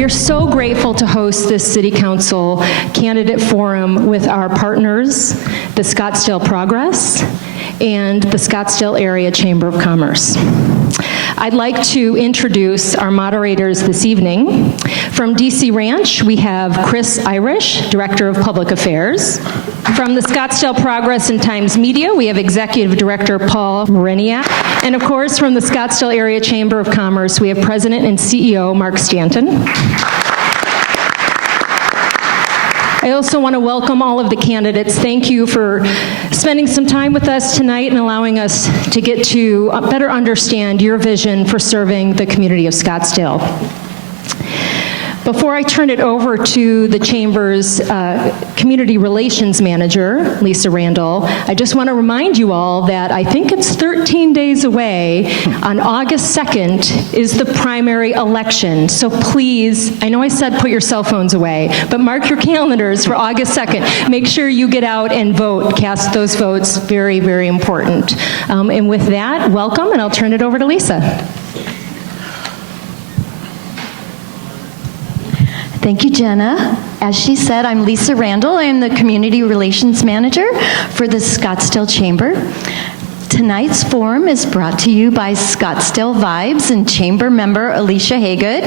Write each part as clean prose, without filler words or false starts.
We are so grateful to host this City Council Candidate Forum with our partners, the Scottsdale Progress and the Scottsdale Area Chamber of Commerce. I'd like to introduce our moderators this evening. From DC Ranch, we have Chris Irish, Director of Public Affairs. From the Scottsdale Progress and Times Media, we have Executive Director Paul Maryniak. And of course, from the Scottsdale Area Chamber of Commerce, we have President and CEO Mark Stanton. I also want to welcome all of the candidates. Thank you for spending some time with us tonight and allowing us to get to better understand your vision for serving the community of Scottsdale. Before I turn it over to the Chamber's Community Relations Manager, Lisa Randall, I just want to remind you all that I think it's 13 days away. On August 2nd is the primary election. So please, I know I said put your cell phones away, but mark your calendars for August 2nd. Make sure you get out and vote, cast those votes. Very, very important. And with that, welcome, and I'll turn it over to Lisa. Thank you, Jenna. As she said, I'm Lisa Randall. I am the Community Relations Manager for the Scottsdale Chamber. Tonight's forum is brought to you by Scottsdale Vibes and Chamber member Alicia Haygood.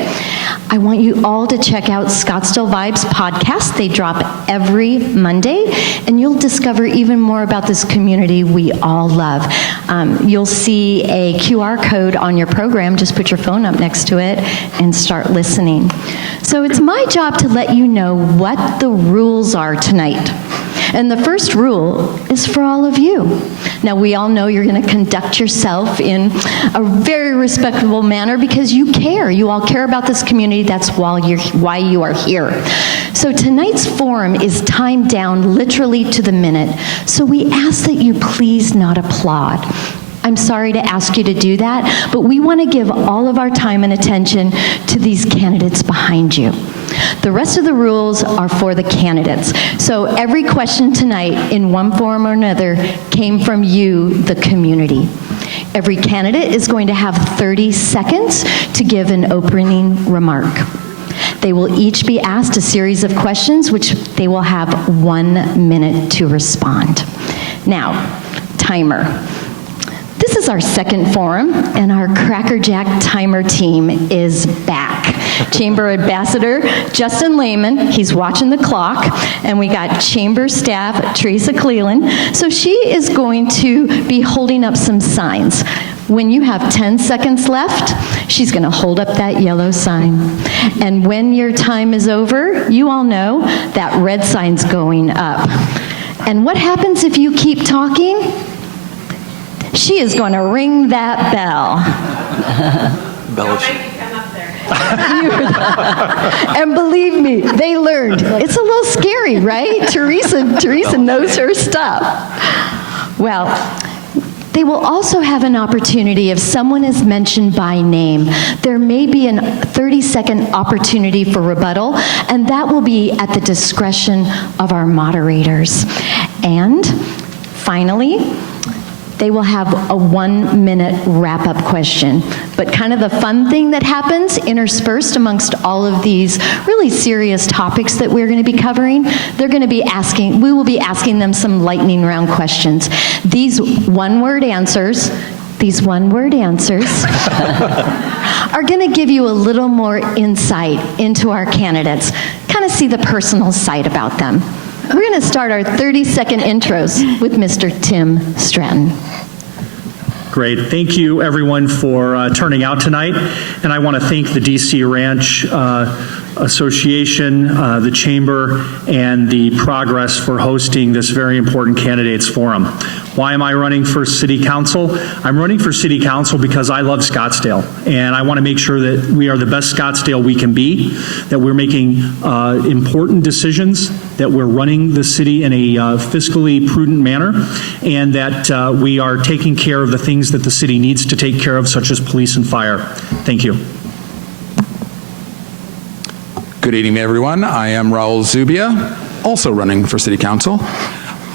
I want you all to check out Scottsdale Vibes podcast. They drop every Monday, and you'll discover even more about this community we all love. You'll see a QR code on your program. Just put your phone up next to it and start listening. So it's my job to let you know what the rules are tonight. And the first rule is for all of you. Now, we all know you're going to conduct yourself in a very respectable manner because you care. You all care about this community. That's why you are here. So tonight's forum is timed down literally to the minute. So we ask that you please not applaud. I'm sorry to ask you to do that, but we want to give all of our time and attention to these candidates behind you. The rest of the rules are for the candidates. So every question tonight, in one form or another, came from you, the community. Every candidate is going to have 30 seconds to give an opening remark. They will each be asked a series of questions, which they will have 1 minute to respond. Now, timer. This is our second forum, and our Crackerjack timer team is back. Chamber Ambassador Justin Lehman, he's watching the clock, and we got Chamber staff Teresa Cleland. So she is going to be holding up some signs. When you have 10 seconds left, she's going to hold up that yellow sign. And when your time is over, you all know that red sign's going up. And what happens if you keep talking? She is going to ring that bell. And believe me, they learned. It's a little scary, right? Teresa knows her stuff. Well, they will also have an opportunity if someone is mentioned by name. There may be a 30-second opportunity for rebuttal, and that will be at the discretion of our moderators. And finally, they will have a 1-minute wrap-up question. But kind of the fun thing that happens interspersed amongst all of these really serious topics that we're going to be covering, we will be asking them some lightning round questions. These one-word answers are going to give you a little more insight into our candidates, kind of see the personal side about them. We're going to start our 30-second intros with Mr. Tim Stratton. Great. Thank you, everyone, for turning out tonight. And I want to thank the DC Ranch Association, the Chamber, and the Progress for hosting this very important candidates forum. Why am I running for City Council? I'm running for City Council because I love Scottsdale, and I want to make sure that we are the best Scottsdale we can be, that we're making important decisions, that we're running the city in a fiscally prudent manner, and that we are taking care of the things that the city needs to take care of, such as police and fire. Thank you. Good evening, everyone. I am Raoul Zubia, also running for City Council.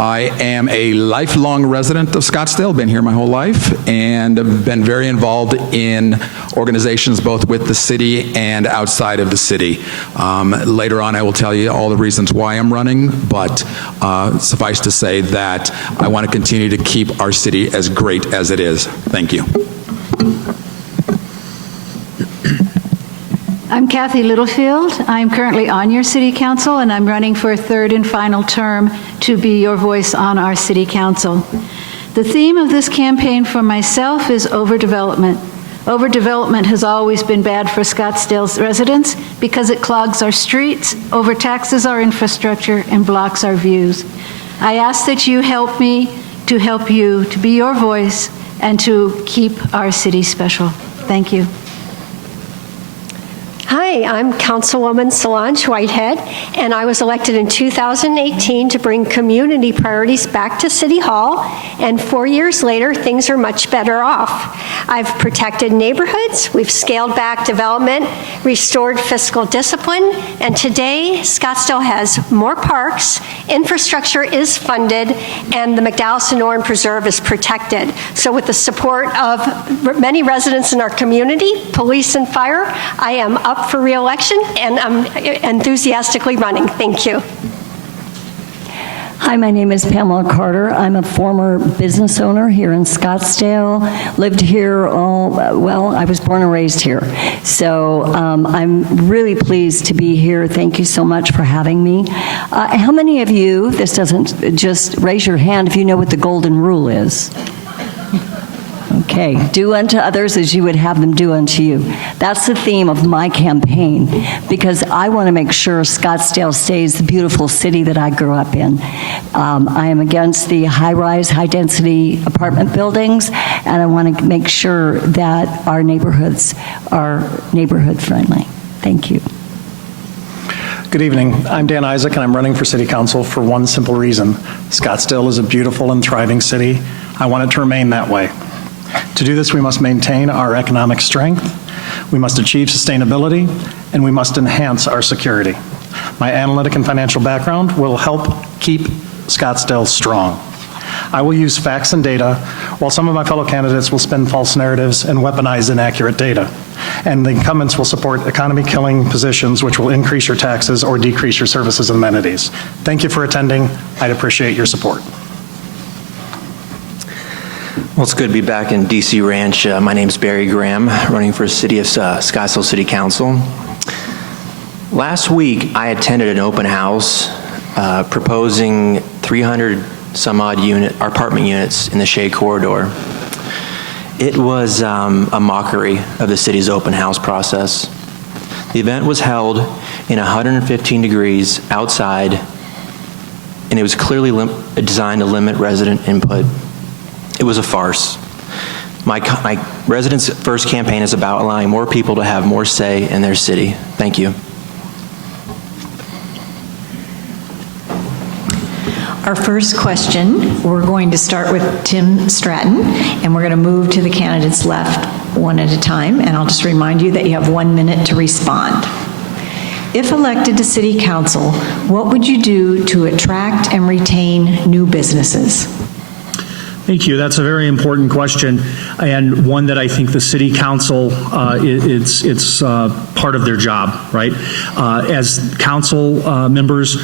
I am a lifelong resident of Scottsdale, been here my whole life, and have been very involved in organizations both with the city and outside of the city. Later on, I will tell you all the reasons why I'm running, but suffice to say that I want to continue to keep our city as great as it is. Thank you. I'm Kathy Littlefield. I'm currently on your city council, and I'm running for a third and final term to be your voice on our city council. The theme of this campaign for myself is overdevelopment. Overdevelopment has always been bad for Scottsdale's residents because it clogs our streets, overtaxes our infrastructure, and blocks our views. I ask that you help me to help you, to be your voice, and to keep our city special. Thank you. Hi, I'm Councilwoman Solange Whitehead, and I was elected in 2018 to bring community priorities back to City Hall, and 4 years later, things are much better off. I've protected neighborhoods, we've scaled back development, restored fiscal discipline, and today, Scottsdale has more parks, infrastructure is funded, and the McDowell-Sonoran Preserve is protected. So with the support of many residents in our community, police and fire, I am up for re-election, and I'm enthusiastically running. Thank you. Hi, my name is Pamela Carter. I'm a former business owner here in Scottsdale. Lived here I was born and raised here. So I'm really pleased to be here. Thank you so much for having me. How many of you, this doesn't, just raise your hand if you know what the golden rule is? Okay, do unto others as you would have them do unto you. That's the theme of my campaign, because I want to make sure Scottsdale stays the beautiful city that I grew up in. I am against the high-rise, high-density apartment buildings, and I want to make sure that our neighborhoods are neighborhood-friendly. Thank you. Good evening. I'm Dan Isaac, and I'm running for City Council for one simple reason. Scottsdale is a beautiful and thriving city. I want it to remain that way. To do this, we must maintain our economic strength, we must achieve sustainability, and we must enhance our security. My analytic and financial background will help keep Scottsdale strong. I will use facts and data, while some of my fellow candidates will spin false narratives and weaponize inaccurate data. And the incumbents will support economy-killing positions which will increase your taxes or decrease your services and amenities. Thank you for attending. I'd appreciate your support. Well, it's good to be back in DC Ranch. My name's Barry Graham, running for City of Scottsdale City Council. Last week, I attended an open house proposing 300 some odd apartment units in the Shea Corridor. It was a mockery of the city's open house process. The event was held in 115 degrees outside, and it was clearly designed to limit resident input. It was a farce. My residents' first campaign is about allowing more people to have more say in their city. Thank you. Our first question, we're going to start with Tim Stratton, and we're going to move to the candidates left one at a time, and I'll just remind you that you have 1 minute to respond. If elected to City Council, what would you do to attract and retain new businesses? Thank you. That's a very important question, and one that I think the City Council, it's part of their job, right? As council members,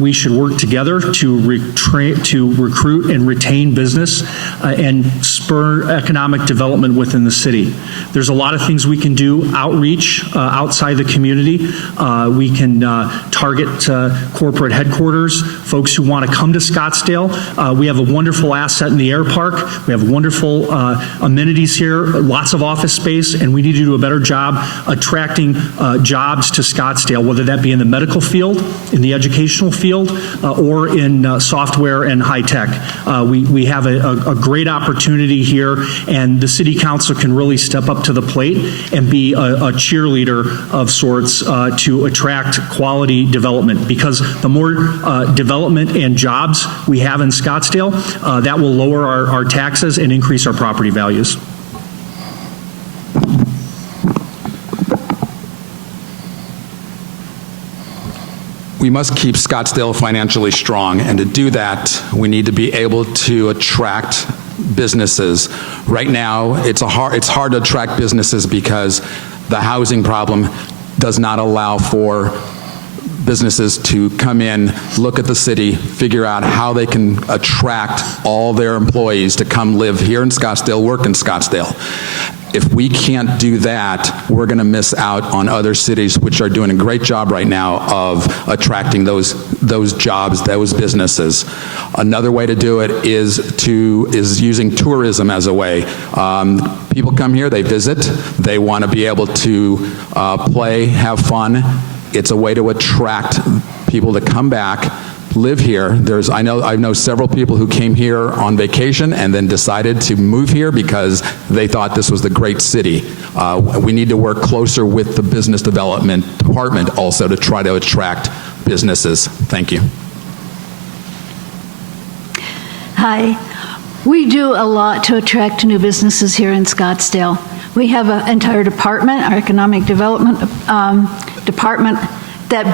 we should work together to recruit and retain business and spur economic development within the city. There's a lot of things we can do, outreach outside the community. We can target corporate headquarters, folks who want to come to Scottsdale. We have a wonderful asset in the air park. We have wonderful amenities here, lots of office space, and we need to do a better job attracting jobs to Scottsdale, whether that be in the medical field, in the educational field, or in software and high tech. We have a great opportunity here, and the City Council can really step up to the plate and be a cheerleader of sorts to attract quality development, because the more development and jobs we have in Scottsdale, that will lower our taxes and increase our property values. we must keep Scottsdale financially strong, and to do that, we need to be able to attract businesses. Right now, it's hard to attract businesses because the housing problem does not allow for businesses to come in, look at the city, figure out how they can attract all their employees to come live here in Scottsdale, work in Scottsdale. If we can't do that, we're going to miss out on other cities which are doing a great job right now of attracting those jobs, those businesses. Another way to do it is using tourism as a way. People come here, they visit, they want to be able to play, have fun. It's a way to attract people to come back, live here. I know several people who came here on vacation and then decided to move here because they thought this was the great city. We need to work closer with the business development department also to try to attract businesses. Thank you. Hi. We do a lot to attract new businesses here in Scottsdale. We have an entire department, our economic development department, that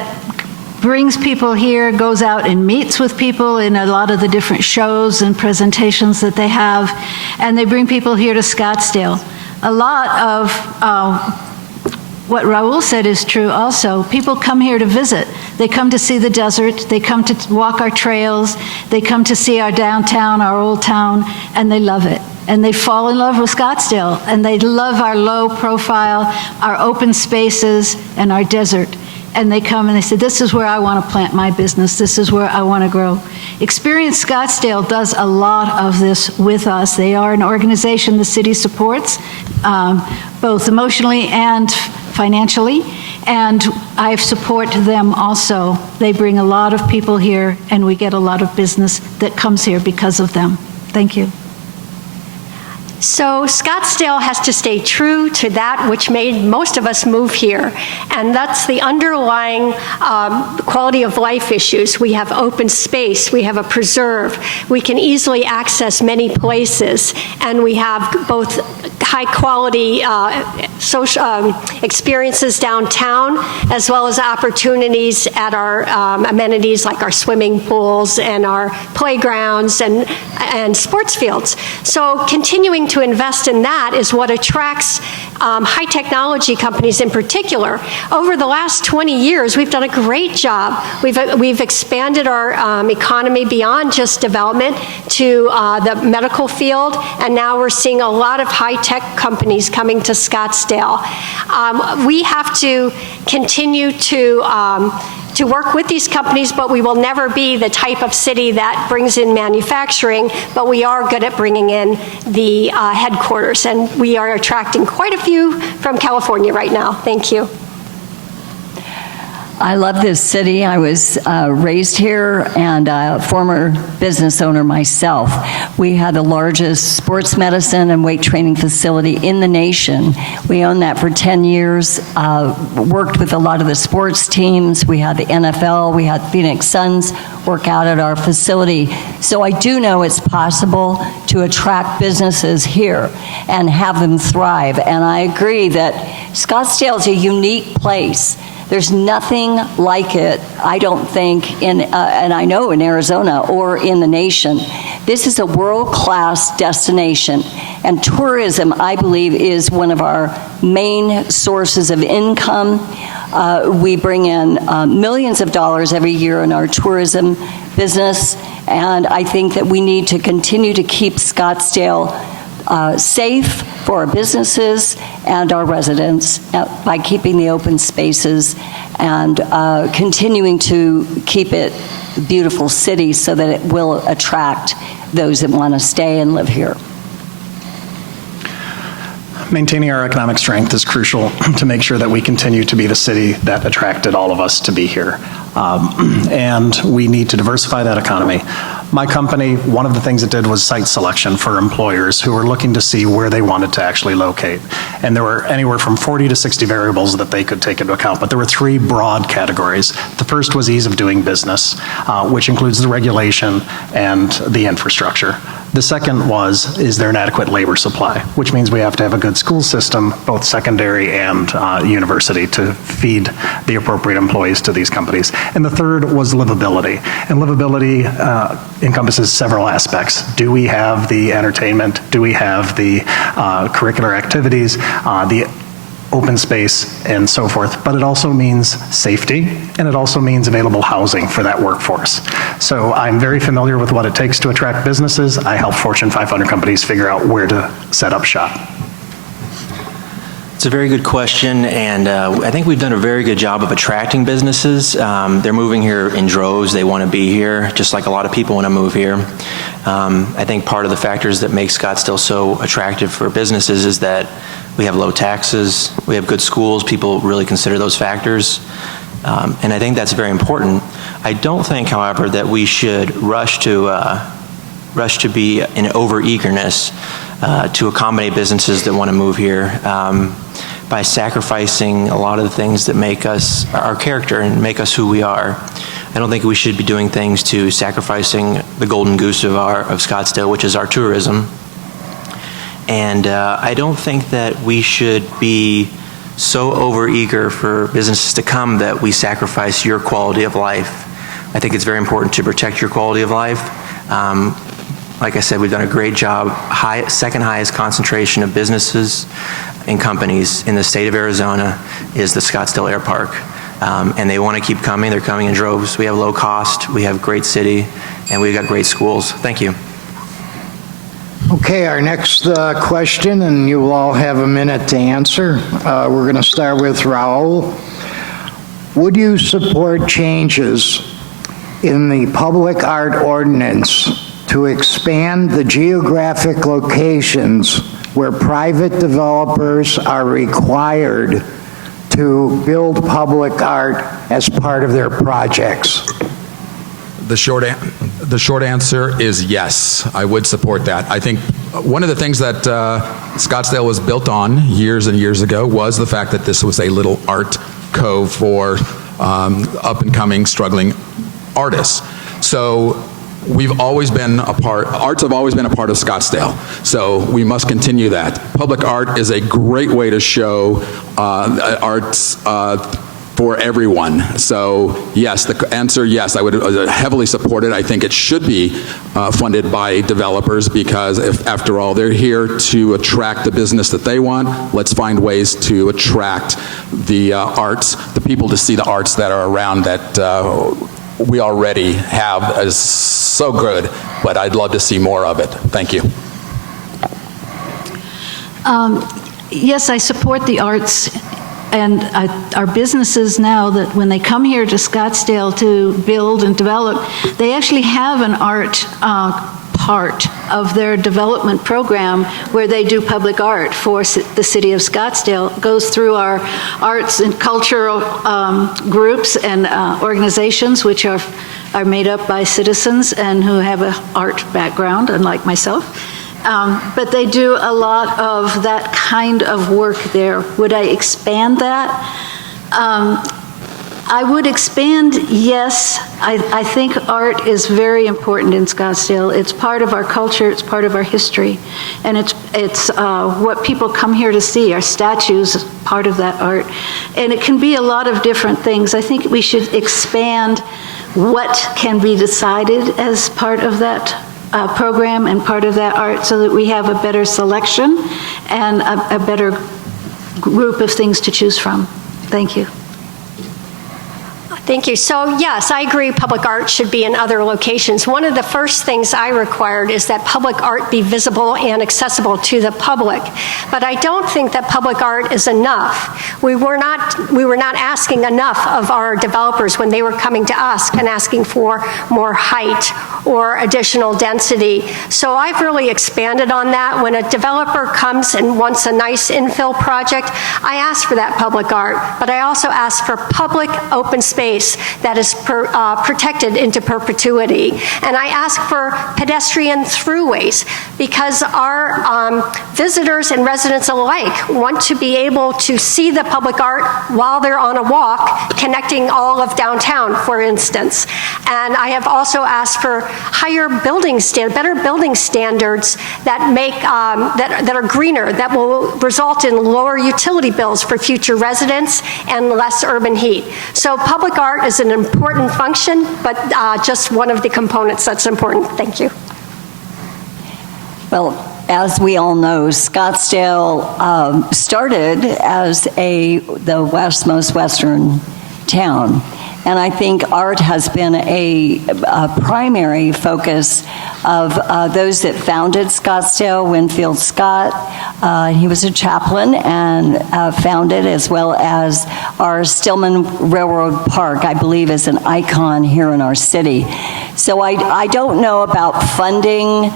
brings people here, goes out and meets with people in a lot of the different shows and presentations that they have, and they bring people here to Scottsdale. A lot of what Raoul said is true also. People come here to visit. They come to see the desert, they come to walk our trails, they come to see our downtown, our old town, and they love it. And they fall in love with Scottsdale, and they love our low profile, our open spaces, and our desert. And they come and they say, this is where I want to plant my business. This is where I want to grow. Experience Scottsdale does a lot of this with us. They are an organization the city supports, both emotionally and financially. And I support them also. They bring a lot of people here, and we get a lot of business that comes here because of them. Thank you. So Scottsdale has to stay true to that which made most of us move here, and that's the underlying quality of life issues. We have open space, we have a preserve, we can easily access many places, and we have both high quality social experiences downtown, as well as opportunities at our amenities like our swimming pools and our playgrounds and sports fields. So continuing to invest in that is what attracts high technology companies in particular. Over the last 20 years, we've done a great job. We've expanded our economy beyond just development to the medical field, and now we're seeing a lot of high-tech companies coming to Scottsdale. We have to continue to work with these companies, but we will never be the type of city that brings in manufacturing, but we are good at bringing in the headquarters, and we are attracting quite a few from California right now. Thank you. I love this city. I was raised here and a former business owner myself. We had the largest sports medicine and weight training facility in the nation. We owned that for 10 years, worked with a lot of the sports teams. We had the NFL, we had Phoenix Suns work out at our facility. So I do know it's possible to attract businesses here and have them thrive. And I agree that Scottsdale is a unique place. There's nothing like it, I don't think, and I know in Arizona or in the nation. This is a world-class destination, and tourism, I believe, is one of our main sources of income. We bring in millions of dollars every year in our tourism business, and I think that we need to continue to keep Scottsdale safe for our businesses and our residents by keeping the open spaces and continuing to keep it a beautiful city so that it will attract those that want to stay and live here. Maintaining our economic strength is crucial to make sure that we continue to be the city that attracted all of us to be here. And we need to diversify that economy. My company, one of the things it did was site selection for employers who were looking to see where they wanted to actually locate. And there were anywhere from 40 to 60 variables that they could take into account, but there were three broad categories. The first was ease of doing business, which includes the regulation and the infrastructure. The second was, is there an adequate labor supply, which means we have to have a good school system, both secondary and university, to feed the appropriate employees to these companies. And the third was livability. And livability encompasses several aspects. Do we have the entertainment? Do we have the curricular activities, the open space, and so forth? But it also means safety, and it also means available housing for that workforce. So I'm very familiar with what it takes to attract businesses. I help Fortune 500 companies figure out where to set up shop. It's a very good question, and I think we've done a very good job of attracting businesses. They're moving here in droves. They want to be here, just like a lot of people want to move here. I think part of the factors that make Scottsdale so attractive for businesses is that we have low taxes, we have good schools. People really consider those factors, and I think that's very important. I don't think, however, that we should rush to be in overeagerness to accommodate businesses that want to move here by sacrificing a lot of the things that make us our character and make us who we are. I don't think we should be doing things to sacrificing the golden goose of Scottsdale, which is our tourism. And I don't think that we should be so overeager for businesses to come that we sacrifice your quality of life. I think it's very important to protect your quality of life. Like I said, we've done a great job. Second highest concentration of businesses and companies in the state of Arizona is the Scottsdale Air Park. And they want to keep coming. They're coming in droves. We have low cost, we have great city, and we've got great schools. Thank you. Okay, our next question, and you will all have a minute to answer. We're going to start with Raoul. Would you support changes in the public art ordinance to expand the geographic locations where private developers are required to build public art as part of their projects? The short answer is yes. I would support that. I think one of the things that Scottsdale was built on years and years ago was the fact that this was a little art cove for up-and-coming, struggling artists. So we've always been arts have always been a part of Scottsdale. So we must continue that. Public art is a great way to show arts for everyone. So yes, the answer, yes, I would heavily support it. I think it should be funded by developers because if, after all, they're here to attract the business that they want, let's find ways to attract the arts, the people to see the arts that are around that we already have is so good, but I'd love to see more of it. Thank you. Yes, I support the arts. And our businesses now, that when they come here to Scottsdale to build and develop, they actually have an art part of their development program where they do public art for the city of Scottsdale. It goes through our arts and cultural groups and organizations, which are made up by citizens and who have an art background, unlike myself. But they do a lot of that kind of work there. Would I expand that? I would expand, yes. I think art is very important in Scottsdale. It's part of our culture, it's part of our history, and it's what people come here to see. Our statues, part of that art. And it can be a lot of different things. I think we should expand what can be decided as part of that program and part of that art so that we have a better selection and a better group of things to choose from. Thank you. Thank you. So yes, I agree public art should be in other locations. One of the first things I required is that public art be visible and accessible to the public. But I don't think that public art is enough. We were not asking enough of our developers when they were coming to us and asking for more height or additional density. So I've really expanded on that. When a developer comes and wants a nice infill project, I ask for that public art, but I also ask for public open space space that is protected into perpetuity. And I ask for pedestrian throughways because our visitors and residents alike want to be able to see the public art while they're on a walk, connecting all of downtown, for instance. And I have also asked for higher better building standards that make that are greener, that will result in lower utility bills for future residents and less urban heat. So public art is an important function, but just one of the components that's important. Thank you. Well, as we all know, Scottsdale started as the most western town. And I think art has been a primary focus of those that founded Scottsdale. Winfield Scott, he was a chaplain and founded, as well as our Stillman Railroad Park, I believe, is an icon here in our city. So I don't know about funding,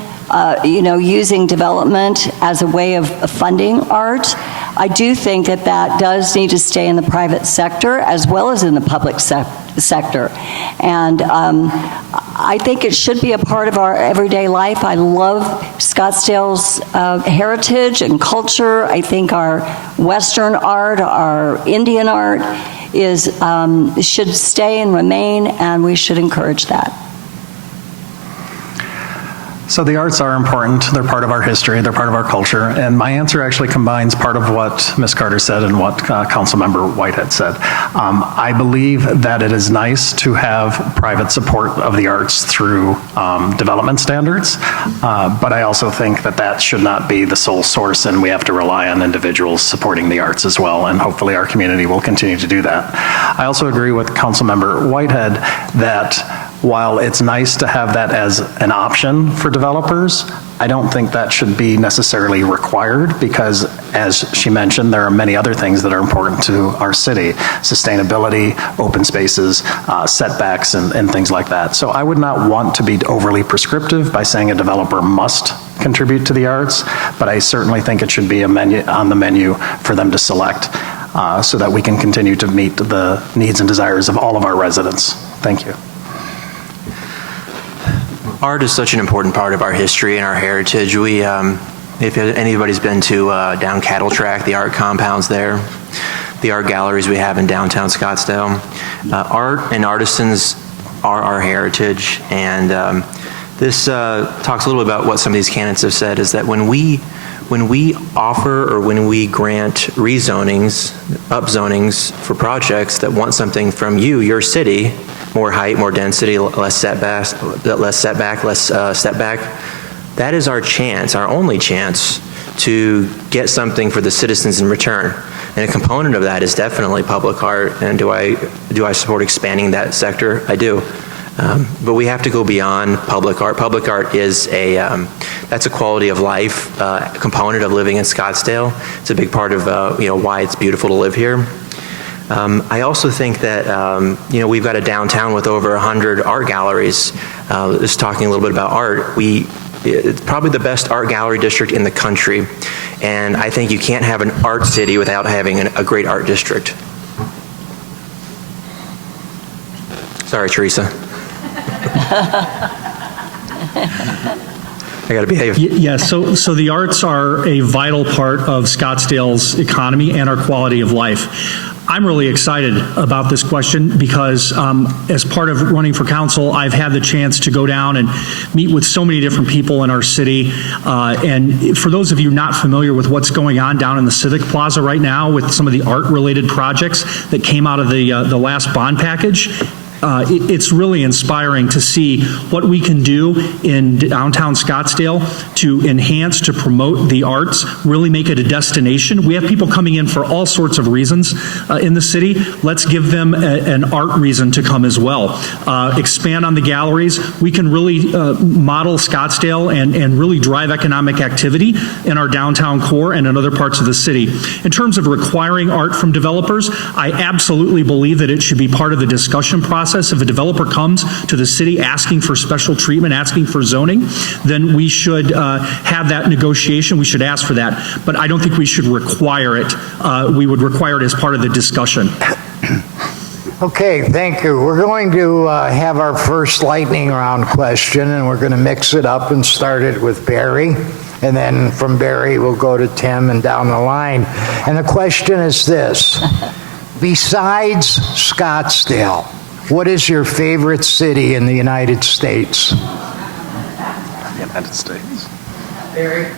using development as a way of funding art. I do think that does need to stay in the private sector as well as in the public sector. And I think it should be a part of our everyday life. I love Scottsdale's heritage and culture. I think our Western art, our Indian art should stay and remain, and we should encourage that. So the arts are important. They're part of our history. They're part of our culture. And my answer actually combines part of what Ms. Carter said and what Councilmember Whitehead said. I believe that it is nice to have private support of the arts through development standards, but I also think that should not be the sole source, and we have to rely on individuals supporting the arts as well, and hopefully our community will continue to do that. I also agree with Councilmember Whitehead that while it's nice to have that as an option for developers, I don't think that should be necessarily required because, as she mentioned, there are many other things that are important to our city: sustainability, open spaces, setbacks, and things like that. So I would not want to be overly prescriptive by saying a developer must contribute to the arts, but I certainly think it should be on the menu for them to select so that we can continue to meet the needs and desires of all of our residents. Thank you. Art is such an important part of our history and our heritage. If anybody's been to down Cattle Track, the art compounds there, the art galleries we have in downtown Scottsdale, art and artisans are our heritage. And this talks a little bit about what some of these candidates have said, is that when we offer or when we grant rezonings, upzonings for projects that want something from you, your city, more height, more density, less setback, step back. That is our chance, our only chance to get something for the citizens in return. And a component of that is definitely public art. And do I support expanding that sector? I do. But we have to go beyond public art. Public art is that's a quality of life component of living in Scottsdale. It's a big part of why it's beautiful to live here. I also think that we've got a downtown with over 100 art galleries. Just talking a little bit about art, it's probably the best art gallery district in the country, and I think you can't have an art city without having a great art district. Sorry, Teresa. I got to behave. Yeah, so the arts are a vital part of Scottsdale's economy and our quality of life. I'm really excited about this question because as part of running for council, I've had the chance to go down and meet with so many different people in our city. And for those of you not familiar with what's going on down in the Civic Plaza right now with some of the art-related projects that came out of the last bond package, it's really inspiring to see what we can do in downtown Scottsdale to enhance, to promote the arts, really make it a destination. We have people coming in for all sorts of reasons in the city. Let's give them an art reason to come as well. Expand on the galleries. We can really model Scottsdale and really drive economic activity in our downtown core and in other parts of the city. In terms of requiring art from developers, I absolutely believe that it should be part of the discussion process. If a developer comes to the city asking for special treatment, asking for zoning, then we should have that negotiation. We should ask for that. But I don't think we should require it. We would require it as part of the discussion. Okay, thank you. We're going to have our first lightning round question, and we're going to mix it up and start it with Barry. And then from Barry, we'll go to Tim and down the line. And the question is this. Besides Scottsdale, what is your favorite city in the United States? United States. Barry?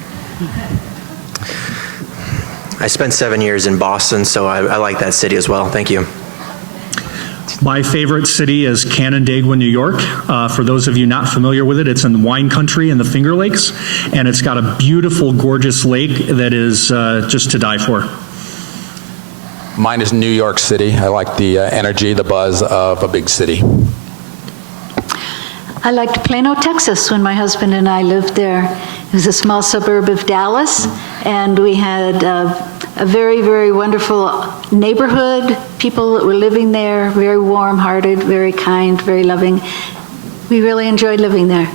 I spent 7 years in Boston, so I like that city as well. Thank you. My favorite city is Canandaigua, New York. For those of you not familiar with it, it's in the wine country in the Finger Lakes, and it's got a beautiful, gorgeous lake that is just to die for. Mine is New York City. I like the energy, the buzz of a big city. I liked Plano, Texas, when my husband and I lived there. It was a small suburb of Dallas, and we had a very, very wonderful neighborhood. People that were living there, very warm-hearted, very kind, very loving. We really enjoyed living there.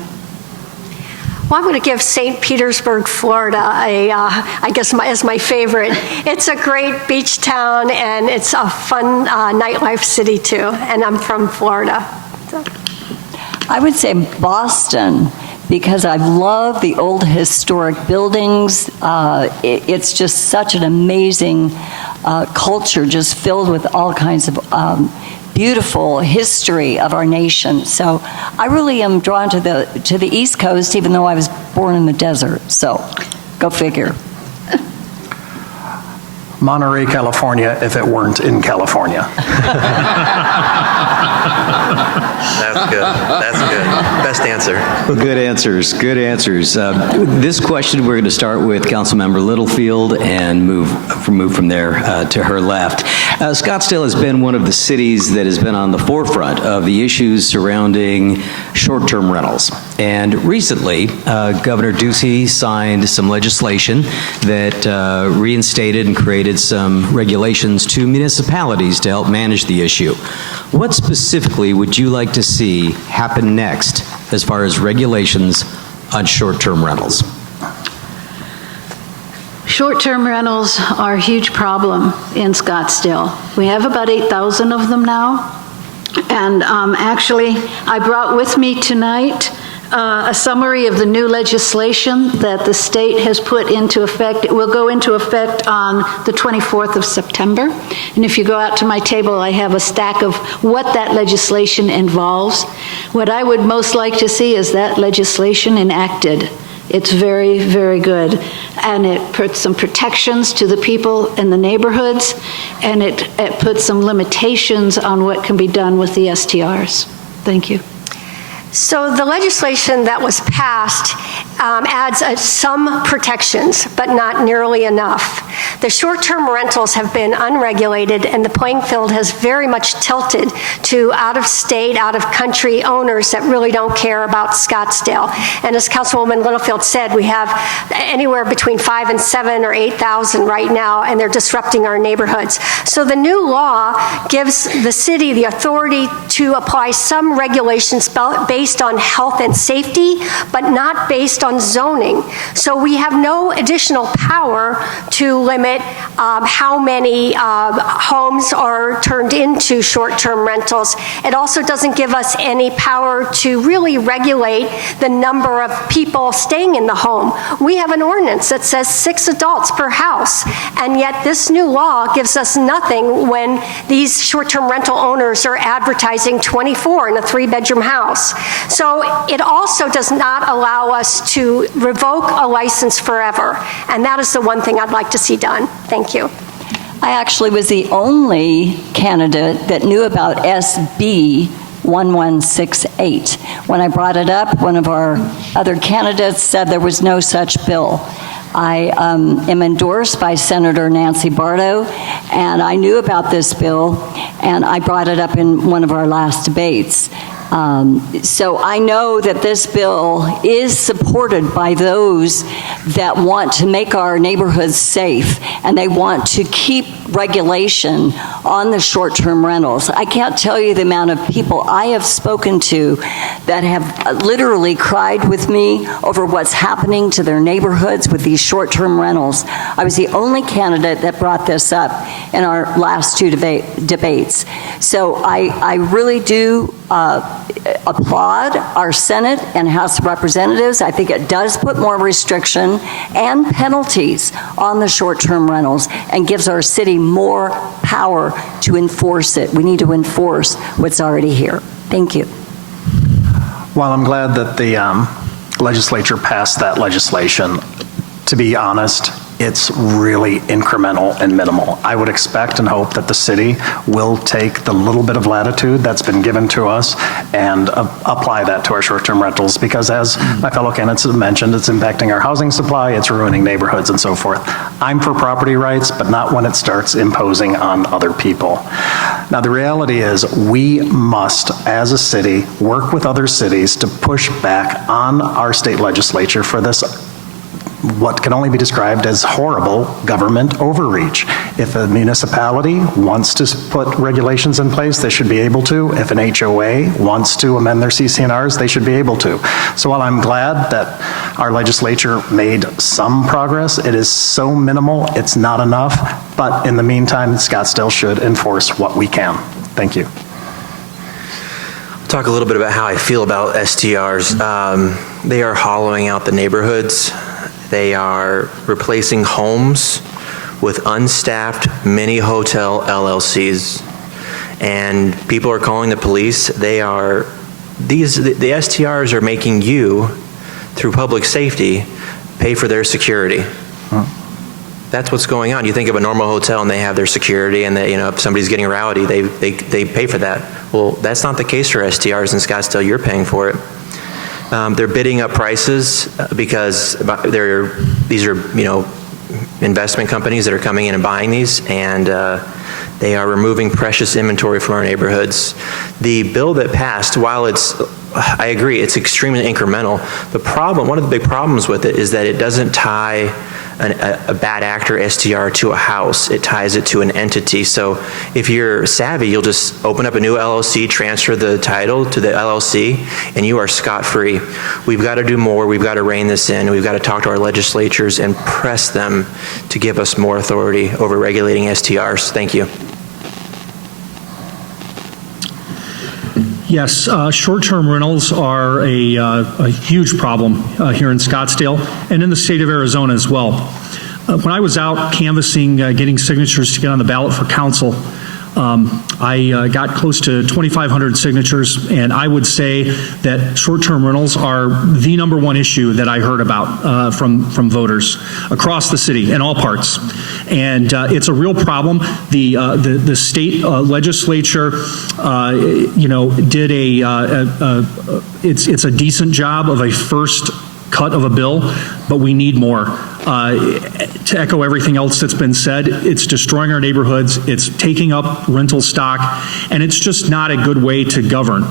Well, I'm going to give St. Petersburg, Florida, I guess as my favorite. It's a great beach town, and it's a fun nightlife city, too. And I'm from Florida. So. I would say Boston, because I love the old historic buildings. It's just such an amazing culture, just filled with all kinds of beautiful history of our nation. So I really am drawn to the East Coast, even though I was born in the desert. So go figure. Monterey, California, if it weren't in California. That's good. That's good. Best answer. Good answers. Good answers. This question, we're going to start with Councilmember Littlefield and move from there to her left. Scottsdale has been one of the cities that has been on the forefront of the issues surrounding short-term rentals. And recently, Governor Ducey signed some legislation that reinstated and created some regulations to municipalities to help manage the issue. What specifically would you like to see happen next as far as regulations on short-term rentals? Short-term rentals are a huge problem in Scottsdale. We have about 8,000 of them now. And actually, I brought with me tonight a summary of the new legislation that the state has put into effect. It will go into effect on the 24th of September. And if you go out to my table, I have a stack of what that legislation involves. What I would most like to see is that legislation enacted. It's very, very good. And it puts some protections to the people in the neighborhoods, and it puts some limitations on what can be done with the STRs. Thank you. So the legislation that was passed adds some protections, but not nearly enough. The short-term rentals have been unregulated, and the playing field has very much tilted to out-of-state, out-of-country owners that really don't care about Scottsdale. And as Councilwoman Littlefield said, we have anywhere between 5,000 and 7,000 or 8,000 right now, and they're disrupting our neighborhoods. So the new law gives the city the authority to apply some regulations based on health and safety, but not based on zoning. So we have no additional power to limit how many homes are turned into short-term rentals. It also doesn't give us any power to really regulate the number of people staying in the home. We have an ordinance that says 6 adults per house, and yet this new law gives us nothing when these short-term rental owners are advertising 24 in a 3-bedroom house. So it also does not allow us to revoke a license forever, and that is the one thing I'd like to see done. Thank you. I actually was the only candidate that knew about SB 1168. When I brought it up, one of our other candidates said there was no such bill. I am endorsed by Senator Nancy Barto, and I knew about this bill, and I brought it up in one of our last debates. So I know that this bill is supported by those that want to make our neighborhoods safe, and they want to keep regulation on the short-term rentals. I can't tell you the amount of people I have spoken to that have literally cried with me over what's happening to their neighborhoods with these short-term rentals. I was the only candidate that brought this up in our last two debates. So I really do applaud our Senate and House of Representatives. I think it does put more restriction and penalties on the short-term rentals and gives our city more power to enforce it. We need to enforce what's already here. Thank you. While I'm glad that the legislature passed that legislation, to be honest, it's really incremental and minimal. I would expect and hope that the city will take the little bit of latitude that's been given to us and apply that to our short-term rentals, because as my fellow candidates have mentioned, it's impacting our housing supply, it's ruining neighborhoods and so forth. I'm for property rights, but not when it starts imposing on other people. Now, the reality is we must, as a city, work with other cities to push back on our state legislature for this what can only be described as horrible government overreach. If a municipality wants to put regulations in place, they should be able to. If an HOA wants to amend their CC&Rs, they should be able to. So while I'm glad that our legislature made some progress, it is so minimal, it's not enough. But in the meantime, Scottsdale should enforce what we can. Thank you. Talk a little bit about how I feel about STRs. They are hollowing out the neighborhoods. They are replacing homes with unstaffed mini hotel LLCs. And people are calling the police. The STRs are making you, through public safety, pay for their security. That's what's going on. You think of a normal hotel and they have their security, and they, if somebody's getting rowdy, they pay for that. Well, that's not the case for STRs in Scottsdale. You're paying for it. They're bidding up prices because these are investment companies that are coming in and buying these, and they are removing precious inventory from our neighborhoods. The bill that passed, while I agree, it's extremely incremental. One of the big problems with it is that it doesn't tie a bad actor STR to a house. It ties it to an entity. So if you're savvy, you'll just open up a new LLC, transfer the title to the LLC, and you are scot-free. We've got to do more. We've got to rein this in. We've got to talk to our legislatures and press them to give us more authority over regulating STRs. Thank you. Yes, short-term rentals are a huge problem here in Scottsdale and in the state of Arizona as well. When I was out canvassing, getting signatures to get on the ballot for council, I got close to 2,500 signatures, and I would say that short-term rentals are the #1 issue that I heard about from voters across the city in all parts. And it's a real problem. The state legislature, did it's a decent job of a first cut of a bill, but we need more. To echo everything else that's been said, it's destroying our neighborhoods, it's taking up rental stock, and it's just not a good way to govern.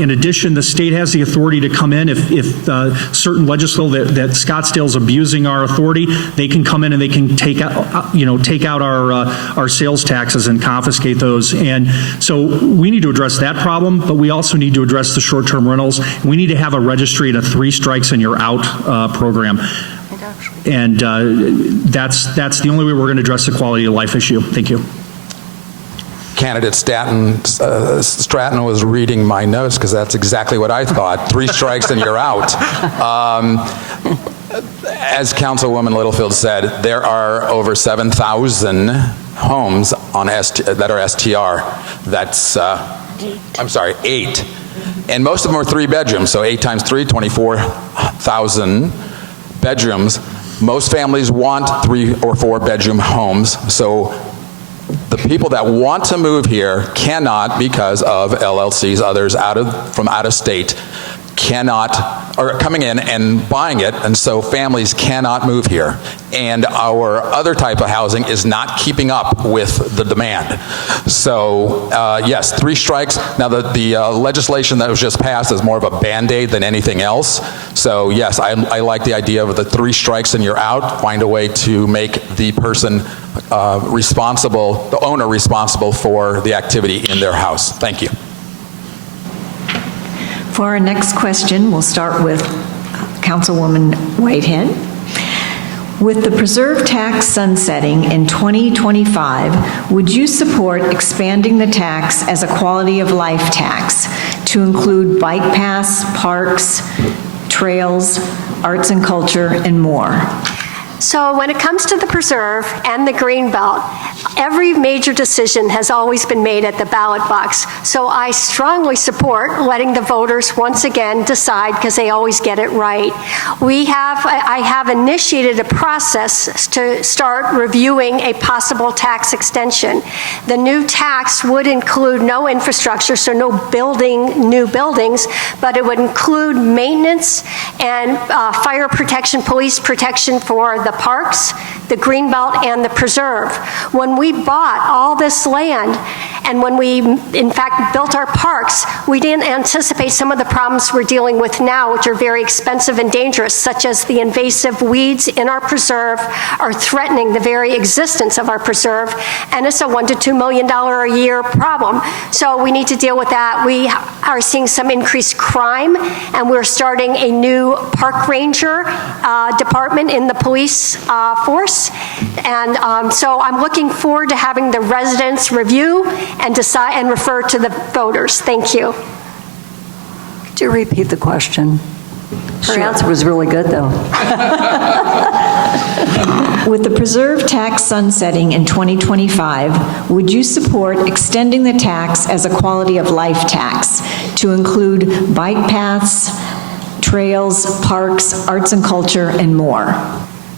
In addition, the state has the authority to come in if certain legislators that Scottsdale's abusing our authority, they can come in and they can take out our sales taxes and confiscate those. And so we need to address that problem, but we also need to address the short-term rentals. We need to have a registry and a 3 strikes and you're out program. And that's the only way we're going to address the quality of life issue. Thank you. Candidate Stratton was reading my notes because that's exactly what I thought. 3 strikes and you're out. As Councilwoman Littlefield said, there are over 7,000 homes that are STR. That's, 8. And most of them are 3 bedrooms, so 8 times 3, 24,000 bedrooms. Most families want 3 or 4 bedroom homes, so the people that want to move here cannot, because of LLCs, others from out of state, cannot are coming in and buying it, and so families cannot move here. And our other type of housing is not keeping up with the demand. So yes, 3 strikes. Now the legislation that was just passed is more of a Band-Aid than anything else. So yes, I like the idea of the 3 strikes and you're out. Find a way to make the person responsible, the owner responsible for the activity in their house. Thank you. For our next question, we'll start with Councilwoman Whitehead. With the preserve tax sunsetting in 2025, would you support expanding the tax as a quality of life tax to include bike paths, parks, trails, arts and culture, and more? So when it comes to the preserve and the green belt, every major decision has always been made at the ballot box. So I strongly support letting the voters once again decide, because they always get it right. I have initiated a process to start reviewing a possible tax extension. The new tax would include no infrastructure, so no new buildings, but it would include maintenance and fire protection, police protection for the parks, the greenbelt, and the preserve. When we bought all this land, and when we, in fact, built our parks, we didn't anticipate some of the problems we're dealing with now, which are very expensive and dangerous, such as the invasive weeds in our preserve are threatening the very existence of our preserve, and it's a $1 to $2 million a year problem. So we need to deal with that. We are seeing some increased crime, and we're starting a new park ranger department in the police force. And so I'm looking forward to having the residents review and decide and refer to the voters. Thank you. Could you repeat the question? Her answer was really good, though. With the preserve tax sunsetting in 2025, would you support extending the tax as a quality of life tax to include bike paths, trails, parks, arts and culture, and more?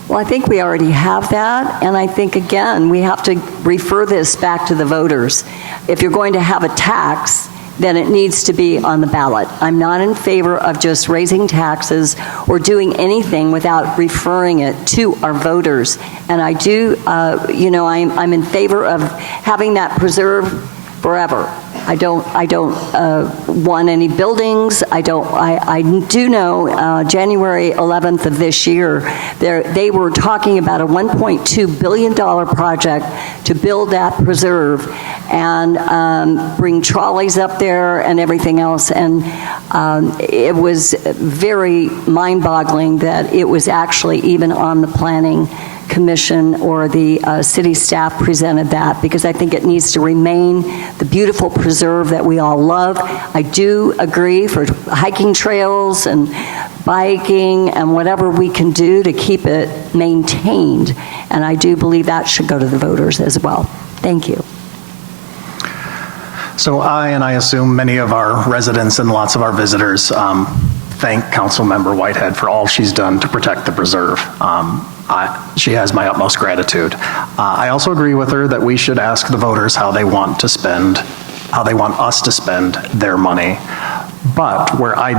Well, I think we already have that, and I think, again, we have to refer this back to the voters. If you're going to have a tax, then it needs to be on the ballot. I'm not in favor of just raising taxes or doing anything without referring it to our voters. And I do, I'm in favor of having that preserve forever. I don't want any buildings. I do know January 11th of this year, they were talking about a $1.2 billion project to build that preserve and bring trolleys up there and everything else. And it was very mind-boggling that it was actually even on the planning commission or the city staff presented that, because I think it needs to remain the beautiful preserve that we all love. I do agree for hiking trails and biking and whatever we can do to keep it maintained, and I do believe that should go to the voters as well. Thank you. So I assume many of our residents and lots of our visitors thank Councilmember Whitehead for all she's done to protect the preserve. She has my utmost gratitude. I also agree with her that we should ask the voters how they want us to spend their money. But where I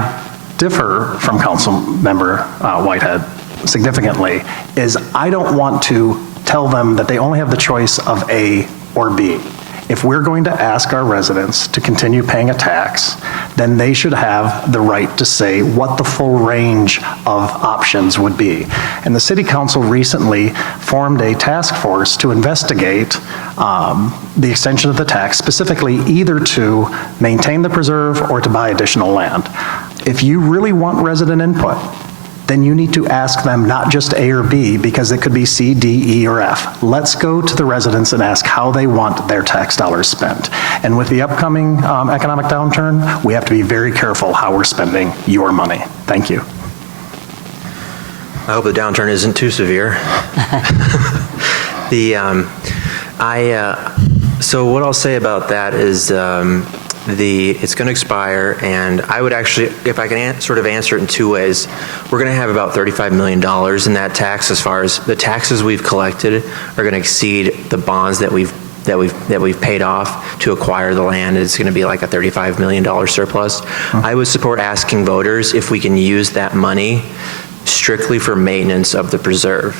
differ from Councilmember Whitehead significantly is I don't want to tell them that they only have the choice of A or B. If we're going to ask our residents to continue paying a tax, then they should have the right to say what the full range of options would be. And the City Council recently formed a task force to investigate the extension of the tax, specifically either to maintain the preserve or to buy additional land. If you really want resident input, then you need to ask them not just A or B, because it could be C, D, E, or F. Let's go to the residents and ask how they want their tax dollars spent. And with the upcoming economic downturn, we have to be very careful how we're spending your money. Thank you. I hope the downturn isn't too severe. So what I'll say about that is it's going to expire, and I would actually, if I can sort of answer it in two ways, we're going to have about $35 million in that tax. As far as the taxes we've collected are going to exceed the bonds that we've that we've paid off to acquire the land. It's going to be like a $35 million surplus. I would support asking voters if we can use that money strictly for maintenance of the preserve,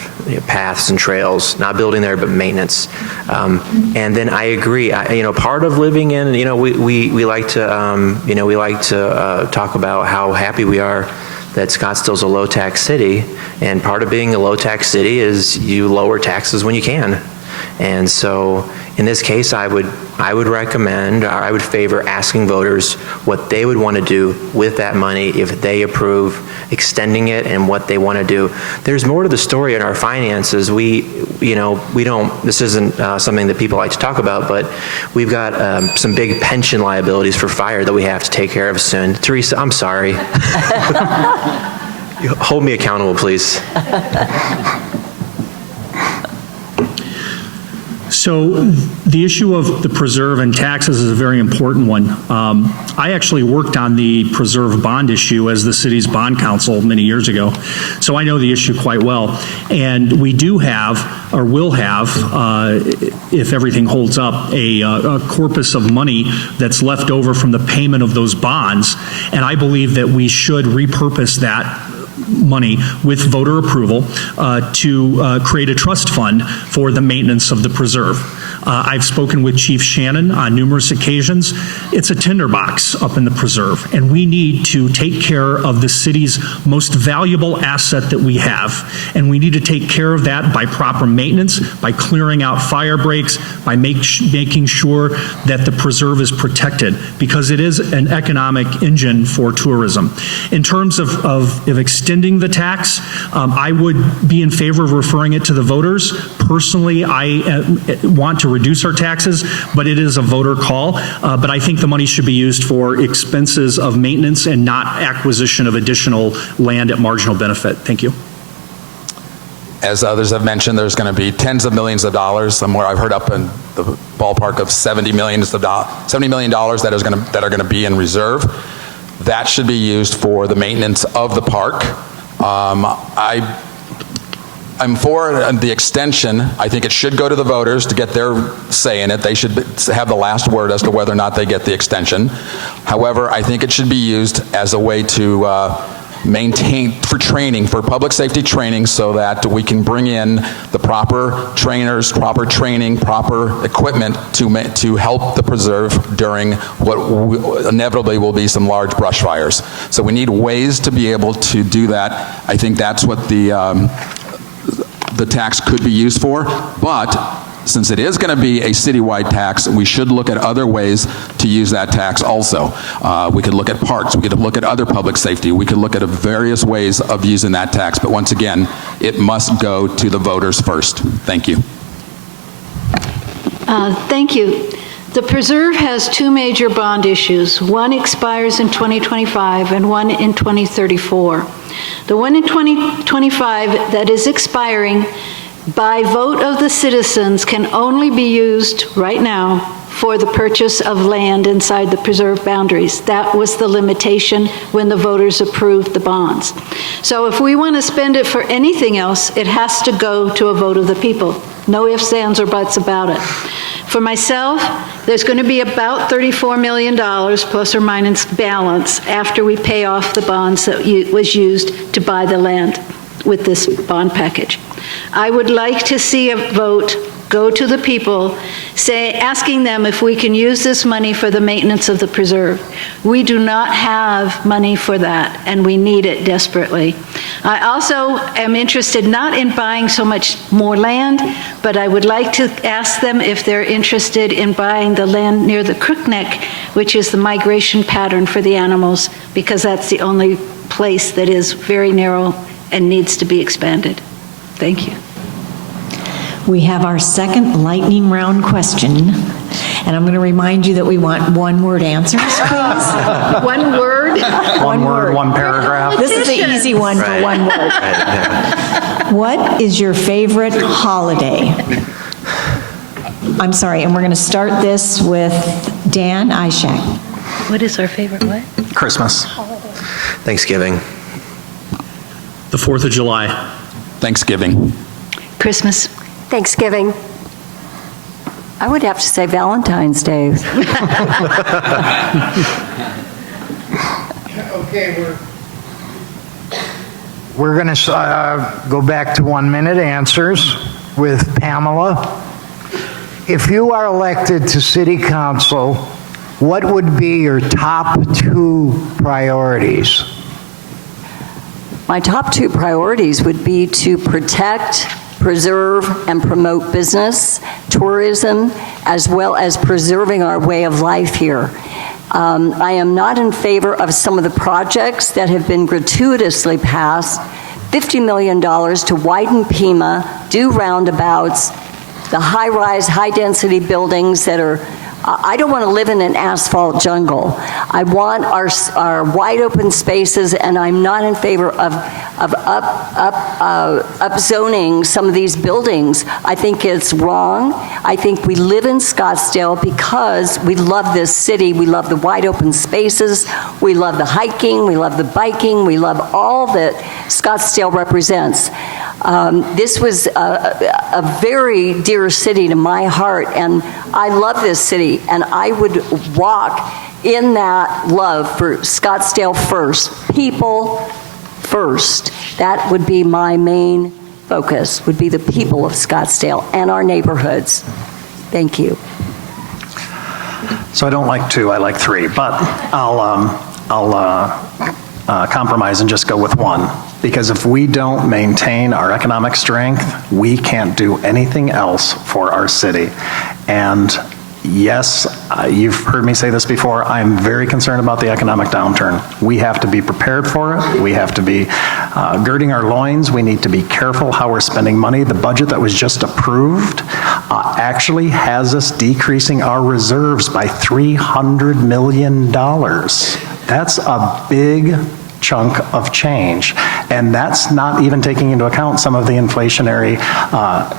paths and trails, not building there, but maintenance. And then I agree. Part of living in, we like to talk about how happy we are that Scottsdale's a low-tax city, and part of being a low-tax city is you lower taxes when you can. And so in this case, I would recommend, or I would favor asking voters what they would want to do with that money if they approve extending it and what they want to do. There's more to the story in our finances. We don't, this isn't something that people like to talk about, but we've got some big pension liabilities for fire that we have to take care of soon. Teresa, I'm sorry. Hold me accountable, please. So the issue of the preserve and taxes is a very important one. I actually worked on the preserve bond issue as the city's bond counsel many years ago, so I know the issue quite well. And we do have, or will have, if everything holds up, a corpus of money that's left over from the payment of those bonds, and I believe that we should repurpose that money with voter approval to create a trust fund for the maintenance of the preserve. I've spoken with Chief Shannon on numerous occasions. It's a tinderbox up in the preserve, and we need to take care of the city's most valuable asset that we have, and we need to take care of that by proper maintenance, by clearing out fire breaks, by making sure that the preserve is protected, because it is an economic engine for tourism. In terms of extending the tax, I would be in favor of referring it to the voters. Personally, I want to reduce our taxes, but it is a voter call. But I think the money should be used for expenses of maintenance and not acquisition of additional land at marginal benefit. Thank you. As others have mentioned, there's going to be tens of millions of dollars, somewhere I've heard up in the ballpark of $70 million that are going to be in reserve. That should be used for the maintenance of the park. I'm for the extension. I think it should go to the voters to get their say in it. They should have the last word as to whether or not they get the extension. However, I think it should be used as a way to maintain, for training, for public safety training, so that we can bring in the proper trainers, proper training, proper equipment to help the preserve during what inevitably will be some large brush fires. So we need ways to be able to do that. I think that's what the tax could be used for, but since it is going to be a citywide tax, we should look at other ways to use that tax also. We could look at parks, we could look at other public safety, we could look at various ways of using that tax, but once again, it must go to the voters first. Thank you. Thank you. The preserve has two major bond issues. One expires in 2025 and one in 2034. The one in 2025 that is expiring by vote of the citizens can only be used right now for the purchase of land inside the preserve boundaries. That was the limitation when the voters approved the bonds. So if we want to spend it for anything else, it has to go to a vote of the people. No ifs, ands, or buts about it. For myself, there's going to be about $34 million plus or minus balance after we pay off the bonds that was used to buy the land with this bond package. I would like to see a vote go to the people, asking them if we can use this money for the maintenance of the preserve. We do not have money for that, and we need it desperately. I also am interested not in buying so much more land, but I would like to ask them if they're interested in buying the land near the Crook Neck, which is the migration pattern for the animals, because that's the only place that is very narrow and needs to be expanded. Thank you. We have our second lightning round question, and I'm going to remind you that we want one-word answers, please. One word? One word, one paragraph. This is the easy one for one word. What is your favorite holiday? I'm sorry, and we're going to start this with Dan Ishac. What is our favorite what? Christmas. Thanksgiving. The 4th of July. Thanksgiving. Christmas. Thanksgiving. I would have to say Valentine's Day. Okay, we're going to go back to 1-minute answers with Pamela. If you are elected to City Council, what would be your top 2 priorities? My top 2 priorities would be to protect, preserve, and promote business, tourism, as well as preserving our way of life here. I am not in favor of some of the projects that have been gratuitously passed. $50 million to widen Pima, do roundabouts, the high-rise, high-density buildings that are, I don't want to live in an asphalt jungle. I want our wide-open spaces, and I'm not in favor of upzoning some of these buildings. I think it's wrong. I think we live in Scottsdale because we love this city. We love the wide-open spaces. We love the hiking. We love the biking. We love all that Scottsdale represents. This was a very dear city to my heart, and I love this city, and I would walk in that love for Scottsdale first, people first. That would be my main focus, would be the people of Scottsdale and our neighborhoods. Thank you. So I don't like 2, I like 3, but I'll compromise and just go with 1. Because if we don't maintain our economic strength, we can't do anything else for our city. And yes, you've heard me say this before, I'm very concerned about the economic downturn. We have to be prepared for it. We have to be girding our loins. We need to be careful how we're spending money. The budget that was just approved actually has us decreasing our reserves by $300 million. That's a big chunk of change. And that's not even taking into account some of the inflationary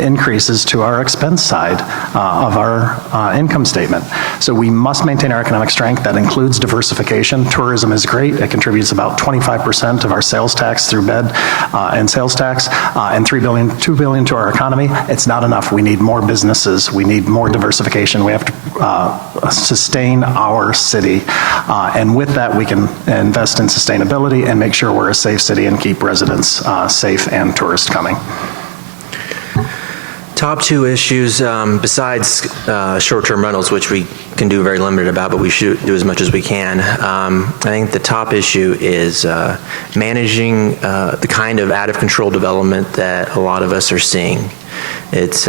increases to our expense side of our income statement. So we must maintain our economic strength. That includes diversification. Tourism is great. It contributes about 25% of our sales tax through bed and sales tax, and $2 billion to our economy. It's not enough. We need more businesses. We need more diversification. We have to sustain our city. And with that, we can invest in sustainability and make sure we're a safe city and keep residents safe and tourists coming. Top 2 issues, besides short-term rentals, which we can do very limited about, but we should do as much as we can. I think the top issue is managing the kind of out-of-control development that a lot of us are seeing. It's,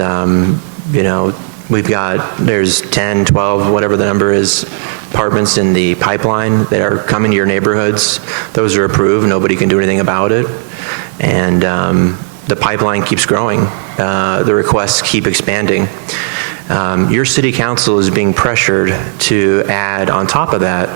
there's 10, 12, whatever the number is, apartments in the pipeline that are coming to your neighborhoods. Those are approved. Nobody can do anything about it. And the pipeline keeps growing. The requests keep expanding. Your city council is being pressured to add on top of that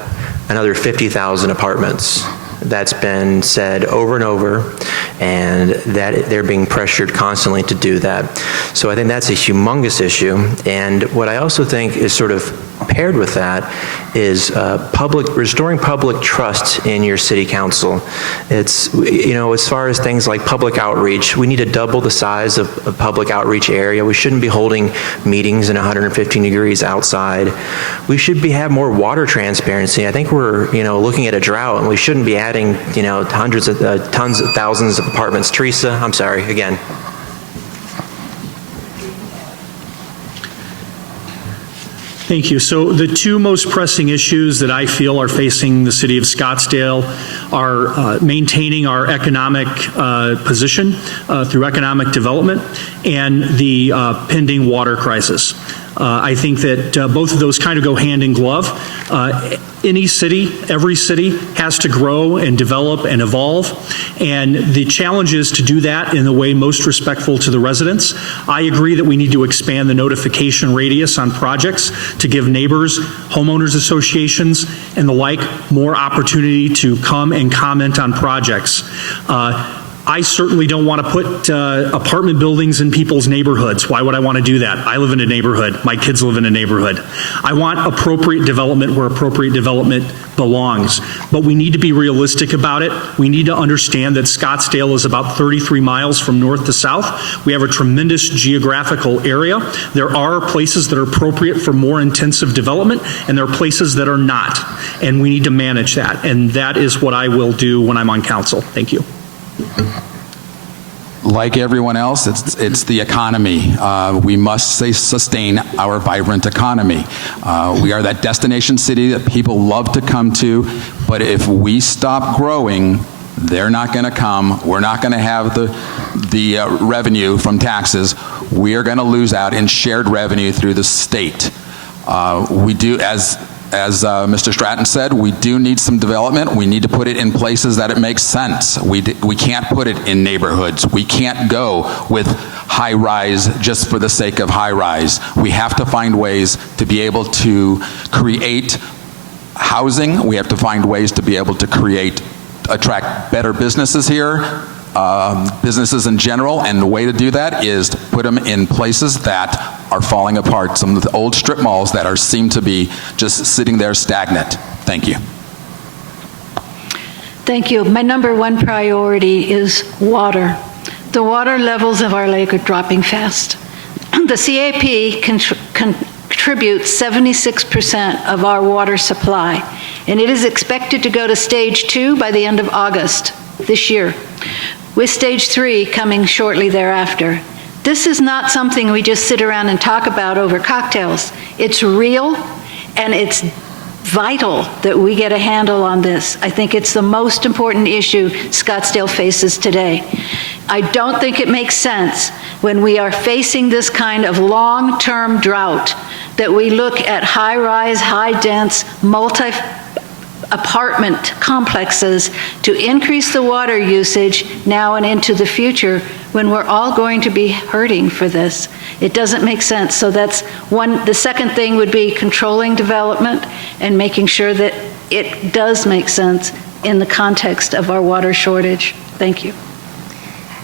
another 50,000 apartments. That's been said over and over, and that they're being pressured constantly to do that. So I think that's a humongous issue. And what I also think is sort of paired with that is restoring public trust in your city council. It's, as far as things like public outreach, we need to double the size of a public outreach area. We shouldn't be holding meetings in 115 degrees outside. We should have more water transparency. I think we're, looking at a drought, and we shouldn't be adding, hundreds of tons of thousands of apartments. Teresa, I'm sorry, again. Thank you. So the 2 most pressing issues that I feel are facing the city of Scottsdale are maintaining our economic position through economic development and the pending water crisis. I think that both of those kind of go hand in glove. Any city, every city has to grow and develop and evolve, and the challenge is to do that in the way most respectful to the residents. I agree that we need to expand the notification radius on projects to give neighbors, homeowners associations, and the like more opportunity to come and comment on projects. I certainly don't want to put apartment buildings in people's neighborhoods. Why would I want to do that? I live in a neighborhood. My kids live in a neighborhood. I want appropriate development where appropriate development belongs. But we need to be realistic about it. We need to understand that Scottsdale is about 33 miles from north to south. We have a tremendous geographical area. There are places that are appropriate for more intensive development, and there are places that are not. And we need to manage that. And that is what I will do when I'm on council. Thank you. Like everyone else, it's the economy. We must sustain our vibrant economy. We are that destination city that people love to come to, but if we stop growing, they're not going to come. We're not going to have the revenue from taxes. We are going to lose out in shared revenue through the state. We do, as Mr. Stratton said, we do need some development. We need to put it in places that it makes sense. We can't put it in neighborhoods. We can't go with high-rise just for the sake of high-rise. We have to find ways to be able to create housing. We have to find ways to be able to attract better businesses here, businesses in general, and the way to do that is to put them in places that are falling apart. Some of the old strip malls that seem to be just sitting there stagnant. Thank you. Thank you. My number one priority is water. The water levels of our lake are dropping fast. The CAP contributes 76% of our water supply, and it is expected to go to stage 2 by the end of August this year, with stage 3 coming shortly thereafter. This is not something we just sit around and talk about over cocktails. It's real, and it's vital that we get a handle on this. I think it's the most important issue Scottsdale faces today. I don't think it makes sense when we are facing this kind of long-term drought that we look at high-rise, high-dense, multi-apartment complexes to increase the water usage now and into the future when we're all going to be hurting for this. It doesn't make sense. So that's one. The second thing would be controlling development and making sure that it does make sense in the context of our water shortage. Thank you.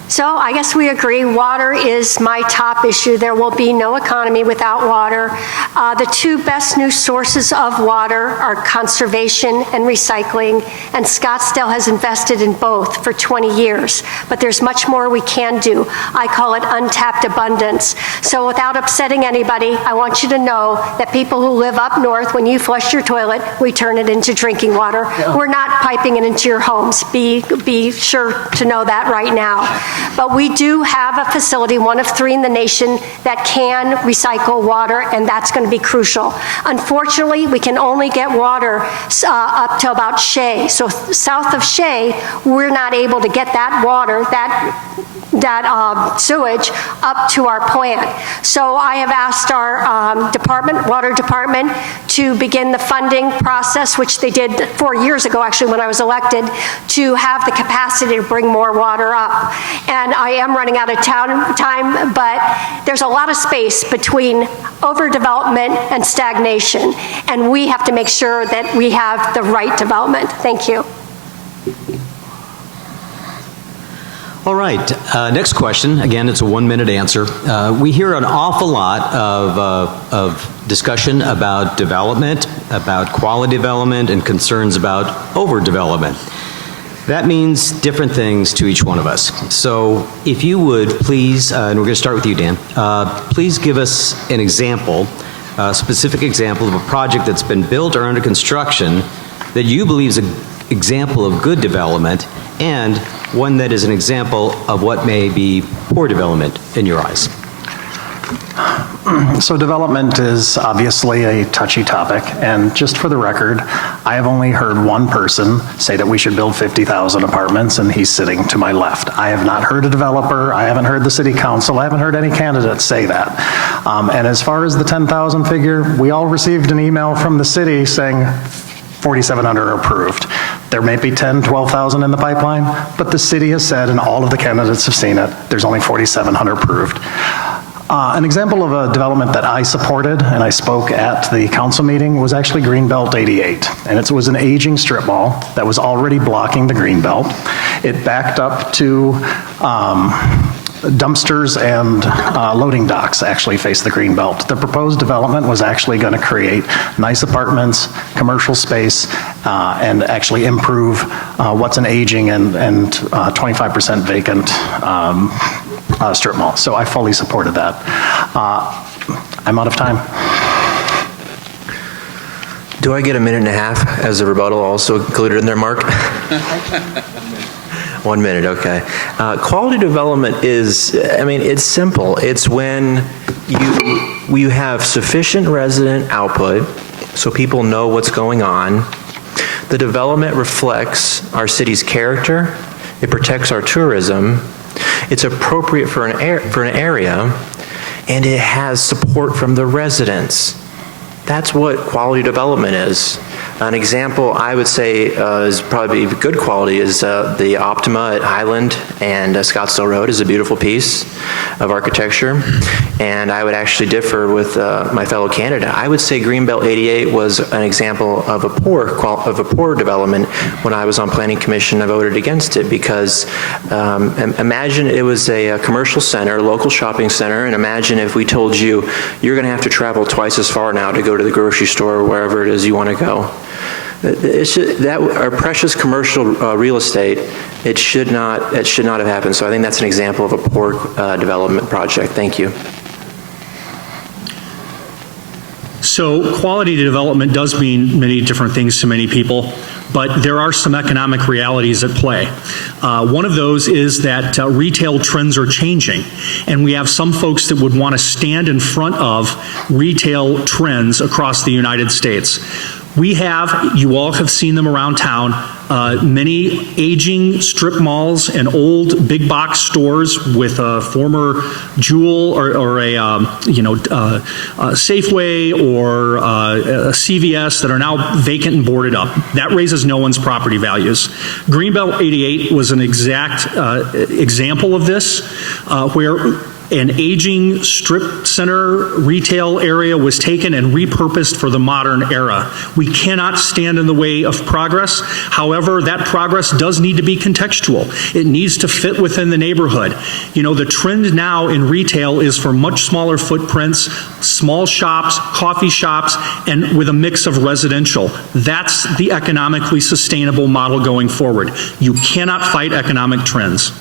So I guess we agree water is my top issue. There will be no economy without water. The two best new sources of water are conservation and recycling, and Scottsdale has invested in both for 20 years, but there's much more we can do. I call it untapped abundance. So without upsetting anybody, I want you to know that people who live up north, when you flush your toilet, we turn it into drinking water. Yeah. We're not piping it into your homes. Be sure to know that right now. But we do have a facility, one of 3 in the nation, that can recycle water, and that's going to be crucial. Unfortunately, we can only get water up to about Shea. So south of Shea, we're not able to get that water, that sewage up to our plant. So I have asked our water department to begin the funding process, which they did 4 years ago, actually, when I was elected, to have the capacity to bring more water up. And I am running out of time, but there's a lot of space between overdevelopment and stagnation, and we have to make sure that we have the right development. Thank you. All right, next question. Again, it's a 1-minute answer. We hear an awful lot of discussion about development, about quality development, and concerns about overdevelopment. That means different things to each one of us. So if you would please, and we're going to start with you, Dan, please give us an example, a specific example of a project that's been built or under construction that you believe is an example of good development, and one that is an example of what may be poor development in your eyes. So development is obviously a touchy topic, and just for the record, I have only heard one person say that we should build 50,000 apartments, and he's sitting to my left. I have not heard a developer, I haven't heard the city council, I haven't heard any candidates say that. And as far as the 10,000 figure, we all received an email from the city saying 4,700 are approved. There may be 10, 12,000 in the pipeline, but the city has said, and all of the candidates have seen it, there's only 4,700 approved. An example of a development that I supported, and I spoke at the council meeting, was actually Greenbelt 88. And it was an aging strip mall that was already blocking the Greenbelt. It backed up to dumpsters and loading docks actually face the Greenbelt. The proposed development was actually going to create nice apartments, commercial space, and actually improve what's an aging and 25% vacant strip mall. So I fully supported that. I'm out of time. Do I get a minute and a half as a rebuttal also included in there, Mark? 1 minute, okay. Quality development is, I mean, it's simple. It's when you have sufficient resident output so people know what's going on. The development reflects our city's character. It protects our tourism. It's appropriate for an area, and it has support from the residents. That's what quality development is. An example I would say is probably good quality is the Optima at Highland and Scottsdale Road is a beautiful piece of architecture. And I would actually differ with my fellow candidate. I would say Greenbelt 88 was an example of a poor development. When I was on Planning Commission, I voted against it because imagine it was a commercial center, a local shopping center, and imagine if we told you you're going to have to travel twice as far now to go to the grocery store or wherever it is you want to go. Our precious commercial real estate, it should not have happened. So I think that's an example of a poor development project. Thank you. So quality development does mean many different things to many people, but there are some economic realities at play. One of those is that retail trends are changing, and we have some folks that would want to stand in front of retail trends across the United States. We have, you all have seen them around town, many aging strip malls and old big box stores with a former Jewel or a Safeway or a CVS that are now vacant and boarded up. That raises no one's property values. Greenbelt 88 was an exact example of this, where an aging strip center retail area was taken and repurposed for the modern era. We cannot stand in the way of progress. However, that progress does need to be contextual. It needs to fit within the neighborhood. You know, the trend now in retail is for much smaller footprints, small shops, coffee shops, and with a mix of residential. That's the economically sustainable model going forward. You cannot fight economic trends.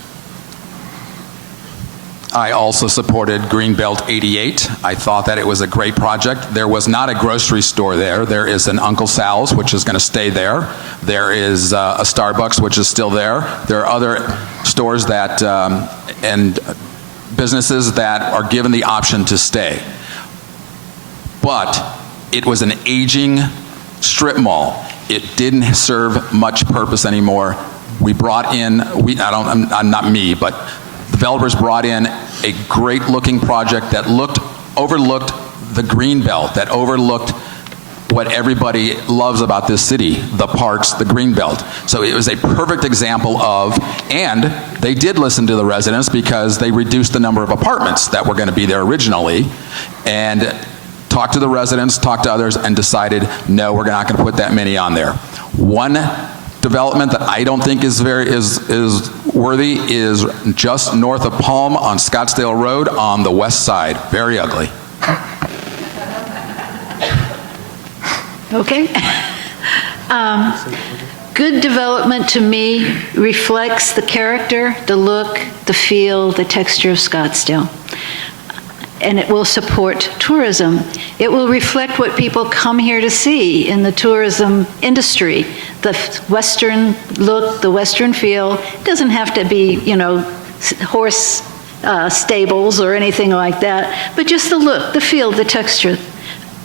I also supported Greenbelt 88. I thought that it was a great project. There was not a grocery store there. There is an Uncle Sal's, which is going to stay there. There is a Starbucks, which is still there. There are other stores that and businesses that are given the option to stay. But it was an aging strip mall. It didn't serve much purpose anymore. We brought in, not me, but developers brought in a great looking project that overlooked the Greenbelt, that overlooked what everybody loves about this city, the parks, the Greenbelt. So it was a perfect example of, and they did listen to the residents because they reduced the number of apartments that were going to be there originally, and talked to the residents, talked to others, and decided, no, we're not going to put that many on there. One development that I don't think is worthy is just north of Palm on Scottsdale Road on the west side. Very ugly. Okay. Good development to me reflects the character, the look, the feel, the texture of Scottsdale. And it will support tourism. It will reflect what people come here to see in the tourism industry. The Western look, the Western feel. It doesn't have to be, horse stables or anything like that, but just the look, the feel, the texture.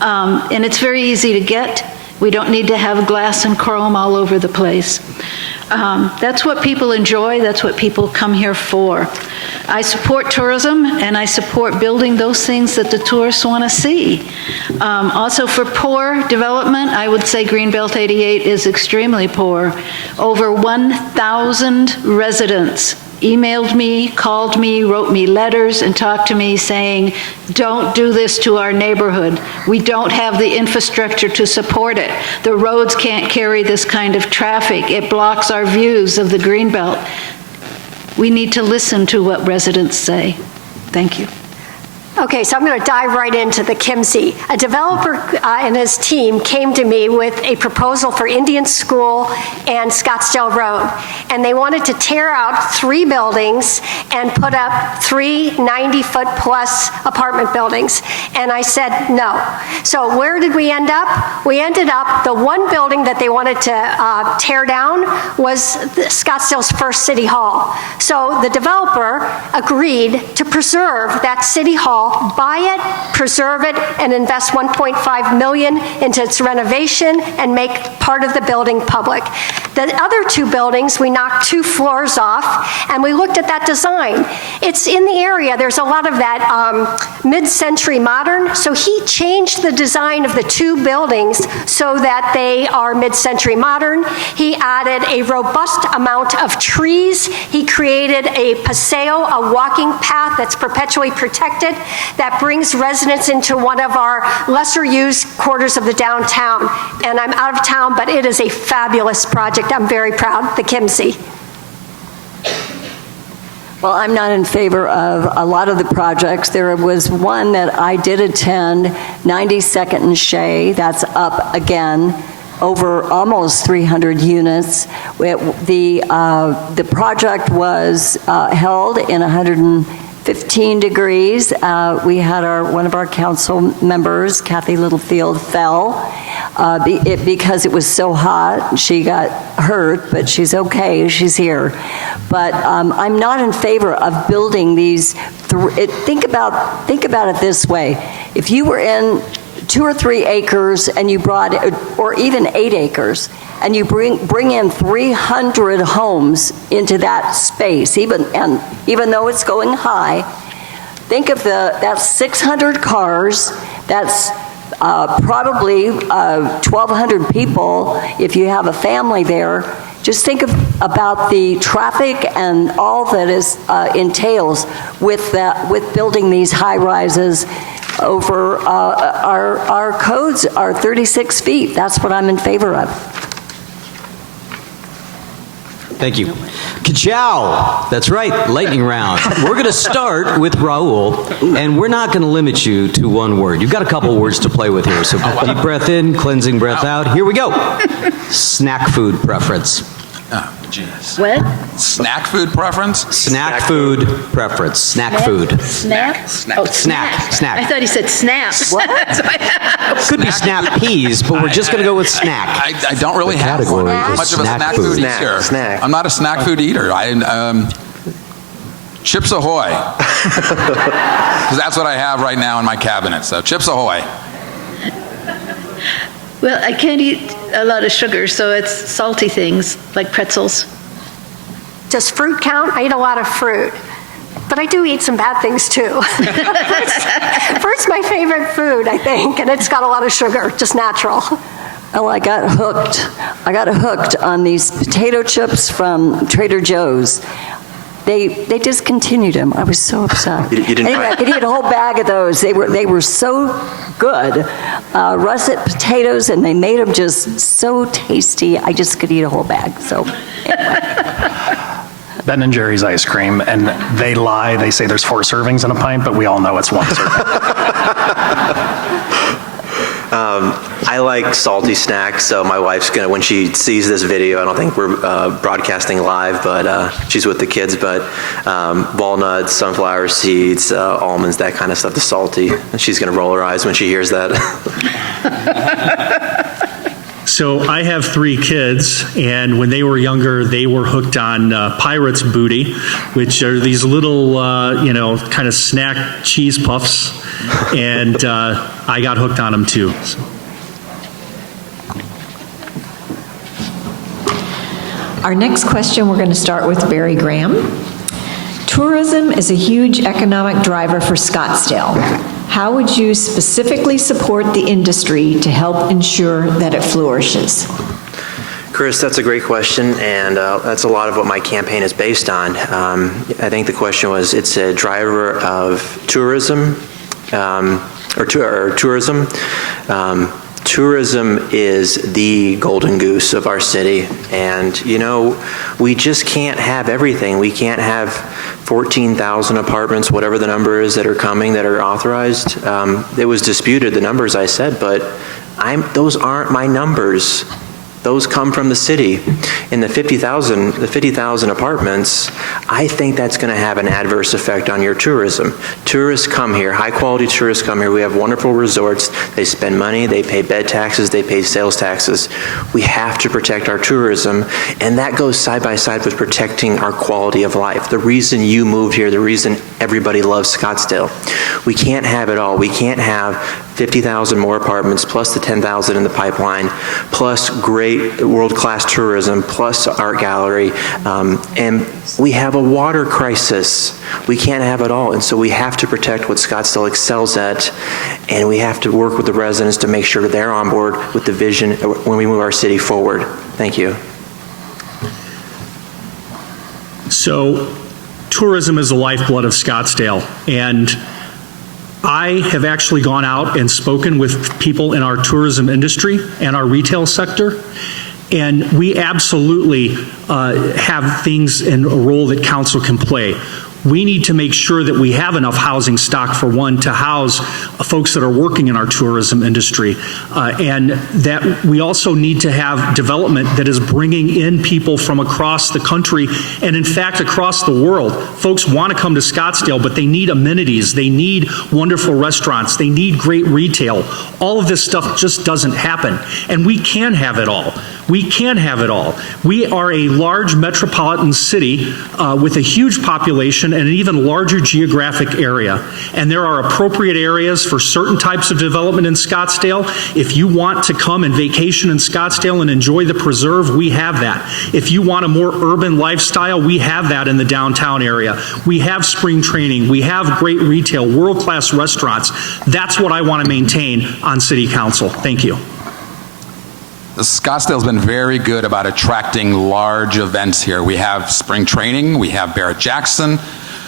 And it's very easy to get. We don't need to have glass and chrome all over the place. That's what people enjoy. That's what people come here for. I support tourism, and I support building those things that the tourists want to see. Also, for poor development, I would say Greenbelt 88 is extremely poor. Over 1,000 residents emailed me, called me, wrote me letters, and talked to me saying, don't do this to our neighborhood. We don't have the infrastructure to support it. The roads can't carry this kind of traffic. It blocks our views of the Greenbelt. We need to listen to what residents say. Thank you. Okay, so I'm going to dive right into the Kimsey. A developer and his team came to me with a proposal for Indian School and Scottsdale Road. And they wanted to tear out 3 buildings and put up 3 90-foot plus apartment buildings. And I said no. So where did we end up? We ended up, the one building that they wanted to tear down was Scottsdale's first City Hall. So the developer agreed to preserve that City Hall, buy it, preserve it, and invest $1.5 million into its renovation and make part of the building public. The other 2 buildings, we knocked 2 floors off, and we looked at that design. It's in the area, there's a lot of that mid-century modern, so he changed the design of the 2 buildings so that they are mid-century modern. He added a robust amount of trees. He created a paseo, a walking path that's perpetually protected, that brings residents into one of our lesser used quarters of the downtown. And I'm out of town, but it is a fabulous project. I'm very proud, the Kimsey. Well, I'm not in favor of a lot of the projects. There was one that I did attend, 92nd and Shea, that's up again, over almost 300 units. The project was held in 115 degrees. We had one of our council members, Kathy Littlefield, fell because it was so hot. She got hurt, but she's okay. She's here. But I'm not in favor of building these. Think about it this way: if you were in 2 or 3 acres and you brought, or even 8 acres, and you bring in 300 homes into that space, even though it's going high, think of that's 600 cars, that's probably 1,200 people if you have a family there. Just think about the traffic and all that entails with building these high rises. Over our codes are 36 feet. That's what I'm in favor of. Thank you. Ka-chow! That's right, lightning round. We're going to start with Raoul, and we're not going to limit you to one word. You've got a couple words to play with here, so deep breath in, cleansing breath out. Here we go. Snack food preference. Oh, jeez. What? Snack food preference? Snack food preference. Snack food. Snap? Oh, Snack. I thought he said snaps. What? Could be snap peas, but we're just going to go with snack. I don't really have one. I'm much of a snack food eater. Snack. I'm not a snack food eater. Chips Ahoy. Because that's what I have right now in my cabinet. So Chips Ahoy. Well, I can't eat a lot of sugar, so it's salty things like pretzels. Does fruit count? I eat a lot of fruit, but I do eat some bad things too. Fruit's my favorite food, I think, and it's got a lot of sugar, just natural. Oh, I got hooked on these potato chips from Trader Joe's. They discontinued them. I was so upset. You didn't anyway, I could eat a whole bag of those. They were so good. Russet potatoes, and they made them just so tasty. I just could eat a whole bag. So anyway. Ben & Jerry's ice cream, and they lie. They say there's 4 servings in a pint, but we all know it's 1 serving. I like salty snacks, so my wife's gonna, when she sees this video, I don't think we're broadcasting live, but she's with the kids, but walnuts, sunflower seeds, almonds, that kind of stuff, the salty. And she's gonna roll her eyes when she hears that. So I have 3 kids, and when they were younger, they were hooked on Pirate's Booty, which are these little, kind of snack cheese puffs, and I got hooked on them too. So. Our next question, we're going to start with Barry Graham. Tourism is a huge economic driver for Scottsdale. How would you specifically support the industry to help ensure that it flourishes? Chris, that's a great question, and that's a lot of what my campaign is based on. I think the question was, it's a driver of tourism, or tourism. Tourism is the golden goose of our city, and we just can't have everything. We can't have 14,000 apartments, whatever the number is that are coming, that are authorized. It was disputed, the numbers I said, but those aren't my numbers. Those come from the city. In the 50,000 apartments, I think that's going to have an adverse effect on your tourism. Tourists come here, high quality tourists come here. We have wonderful resorts. They spend money, they pay bed taxes, they pay sales taxes. We have to protect our tourism, and that goes side by side with protecting our quality of life. The reason you moved here, the reason everybody loves Scottsdale. We can't have it all. We can't have 50,000 more apartments, plus the 10,000 in the pipeline, plus great world-class tourism, plus art gallery, and we have a water crisis. We can't have it all, and so we have to protect what Scottsdale excels at, and we have to work with the residents to make sure they're on board with the vision when we move our city forward. Thank you. So, tourism is the lifeblood of Scottsdale, and I have actually gone out and spoken with people in our tourism industry and our retail sector, and we absolutely have things in a role that council can play. We need to make sure that we have enough housing stock, for one, to house folks that are working in our tourism industry, and that we also need to have development that is bringing in people from across the country and, in fact, across the world. Folks want to come to Scottsdale, but they need amenities, they need wonderful restaurants, they need great retail. All of this stuff just doesn't happen, and we can have it all. We can have it all. We are a large metropolitan city with a huge population and an even larger geographic area. And there are appropriate areas for certain types of development in Scottsdale. If you want to come and vacation in Scottsdale and enjoy the preserve, we have that. If you want a more urban lifestyle, we have that in the downtown area. We have spring training. We have great retail, world-class restaurants. That's what I want to maintain on City Council. Thank you. Scottsdale's been very good about attracting large events here. We have spring training, we have Barrett-Jackson,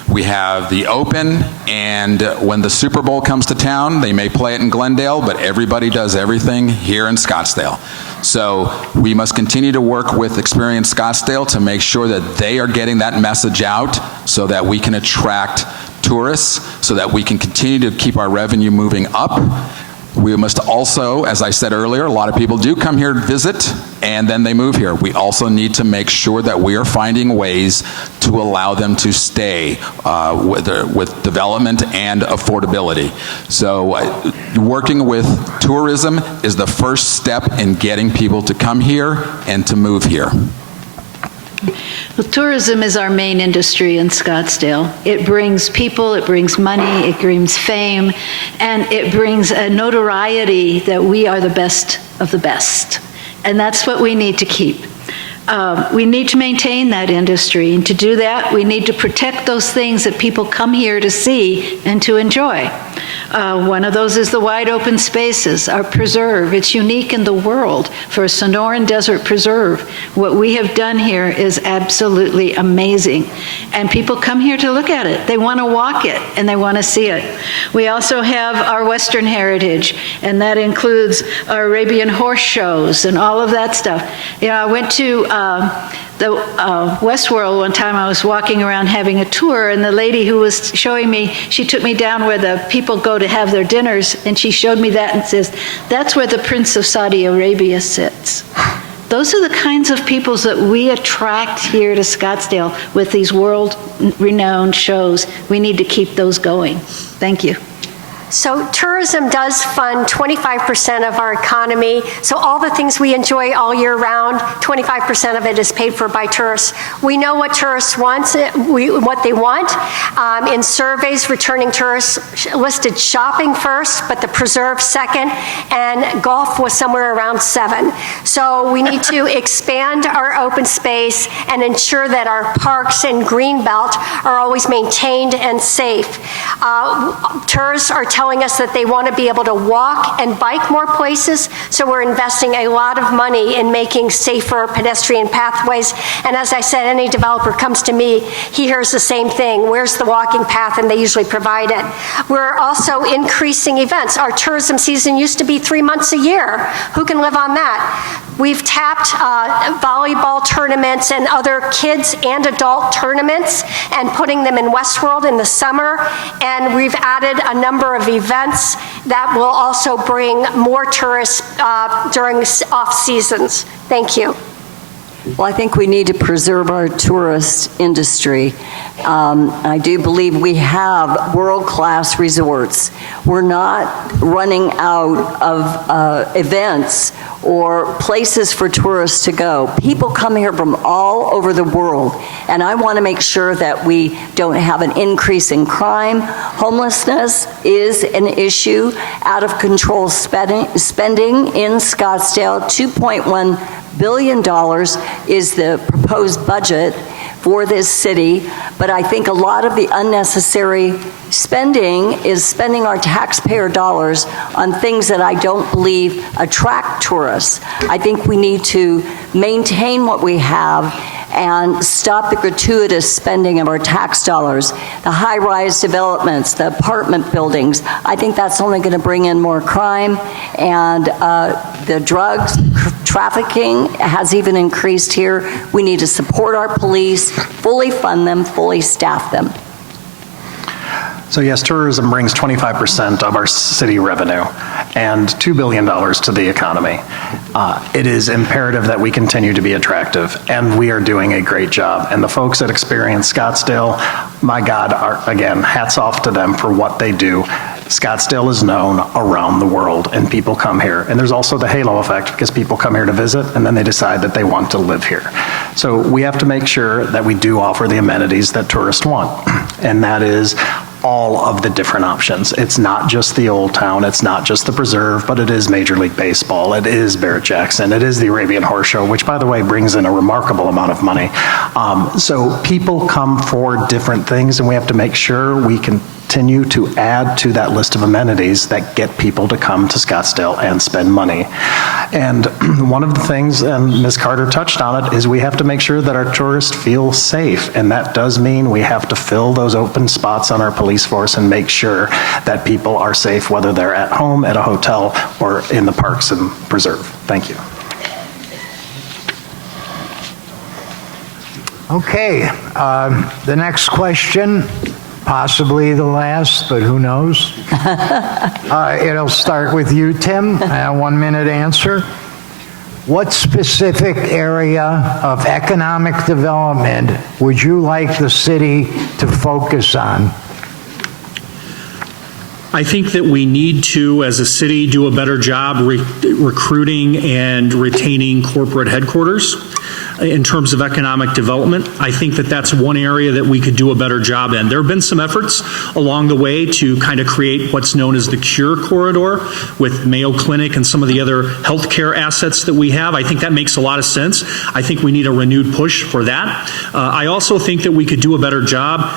we have the Open, and when the Super Bowl comes to town, they may play it in Glendale, but everybody does everything here in Scottsdale. So we must continue to work with Experience Scottsdale to make sure that they are getting that message out so that we can attract tourists, so that we can continue to keep our revenue moving up. We must also, as I said earlier, a lot of people do come here to visit and then they move here. We also need to make sure that we are finding ways to allow them to stay with development and affordability. So working with tourism is the first step in getting people to come here and to move here. Well, tourism is our main industry in Scottsdale. It brings people, it brings money, it brings fame, and it brings a notoriety that we are the best of the best. And that's what we need to keep. We need to maintain that industry, and to do that, we need to protect those things that people come here to see and to enjoy. One of those is the wide open spaces, our preserve. It's unique in the world for a Sonoran Desert preserve. What we have done here is absolutely amazing. And people come here to look at it. They want to walk it and they want to see it. We also have our Western heritage, and that includes our Arabian horse shows and all of that stuff. You know, I went to the Westworld one time. I was walking around having a tour, and the lady who was showing me, she took me down where the people go to have their dinners, and she showed me that and says, that's where the Prince of Saudi Arabia sits. Those are the kinds of peoples that we attract here to Scottsdale with these world-renowned shows. We need to keep those going. Thank you. So tourism does fund 25% of our economy. So all the things we enjoy all year round, 25% of it is paid for by tourists. We know what tourists want, what they want. In surveys, returning tourists listed shopping first, but the preserve second, and golf was somewhere around 7. So we need to expand our open space and ensure that our parks and greenbelt are always maintained and safe. Tourists are telling telling us that they want to be able to walk and bike more places, so we're investing a lot of money in making safer pedestrian pathways. And as I said, any developer comes to me, he hears the same thing: where's the walking path? And they usually provide it. We're also increasing events. Our tourism season used to be 3 months a year. Who can live on that? We've tapped volleyball tournaments and other kids and adult tournaments and putting them in Westworld in the summer. And we've added a number of events that will also bring more tourists during off seasons. Thank you. Well, I think we need to preserve our tourist industry. I do believe we have world-class resorts. We're not running out of events or places for tourists to go. People come here from all over the world, and I want to make sure that we don't have an increase in crime. Homelessness is an issue. Out of control spending in Scottsdale. $2.1 billion is the proposed budget for this city, but I think a lot of the unnecessary spending is spending our taxpayer dollars on things that I don't believe attract tourists. I think we need to maintain what we have and stop the gratuitous spending of our tax dollars. The high-rise developments, the apartment buildings, I think that's only going to bring in more crime, and the drugs trafficking has even increased here. We need to support our police, fully fund them, fully staff them. So yes, tourism brings 25% of our city revenue and $2 billion to the economy. It is imperative that we continue to be attractive, and we are doing a great job. And the folks that experience Scottsdale, my God, again, hats off to them for what they do. Scottsdale is known around the world, and people come here. And there's also the halo effect, because people come here to visit, and then they decide that they want to live here. So we have to make sure that we do offer the amenities that tourists want, and that is all of the different options. It's not just the Old Town, it's not just the Preserve, but it is Major League Baseball, it is Barrett-Jackson, it is the Arabian Horse Show, which, by the way, brings in a remarkable amount of money. So people come for different things, and we have to make sure we continue to add to that list of amenities that get people to come to Scottsdale and spend money. And one of the things, and Ms. Carter touched on it, is we have to make sure that our tourists feel safe, and that does mean we have to fill those open spots on our police force and make sure that people are safe, whether they're at home, at a hotel, or in the parks and preserve. Thank you. Okay, the next question, possibly the last, but who knows? It'll start with you, Tim. 1 minute answer. What specific area of economic development would you like the city to focus on? I think that we need to, as a city, do a better job recruiting and retaining corporate headquarters. In terms of economic development, I think that that's one area that we could do a better job in. There have been some efforts along the way to kind of create what's known as the Cure Corridor with Mayo Clinic and some of the other healthcare assets that we have. I think that makes a lot of sense. I think we need a renewed push for that. I also think that we could do a better job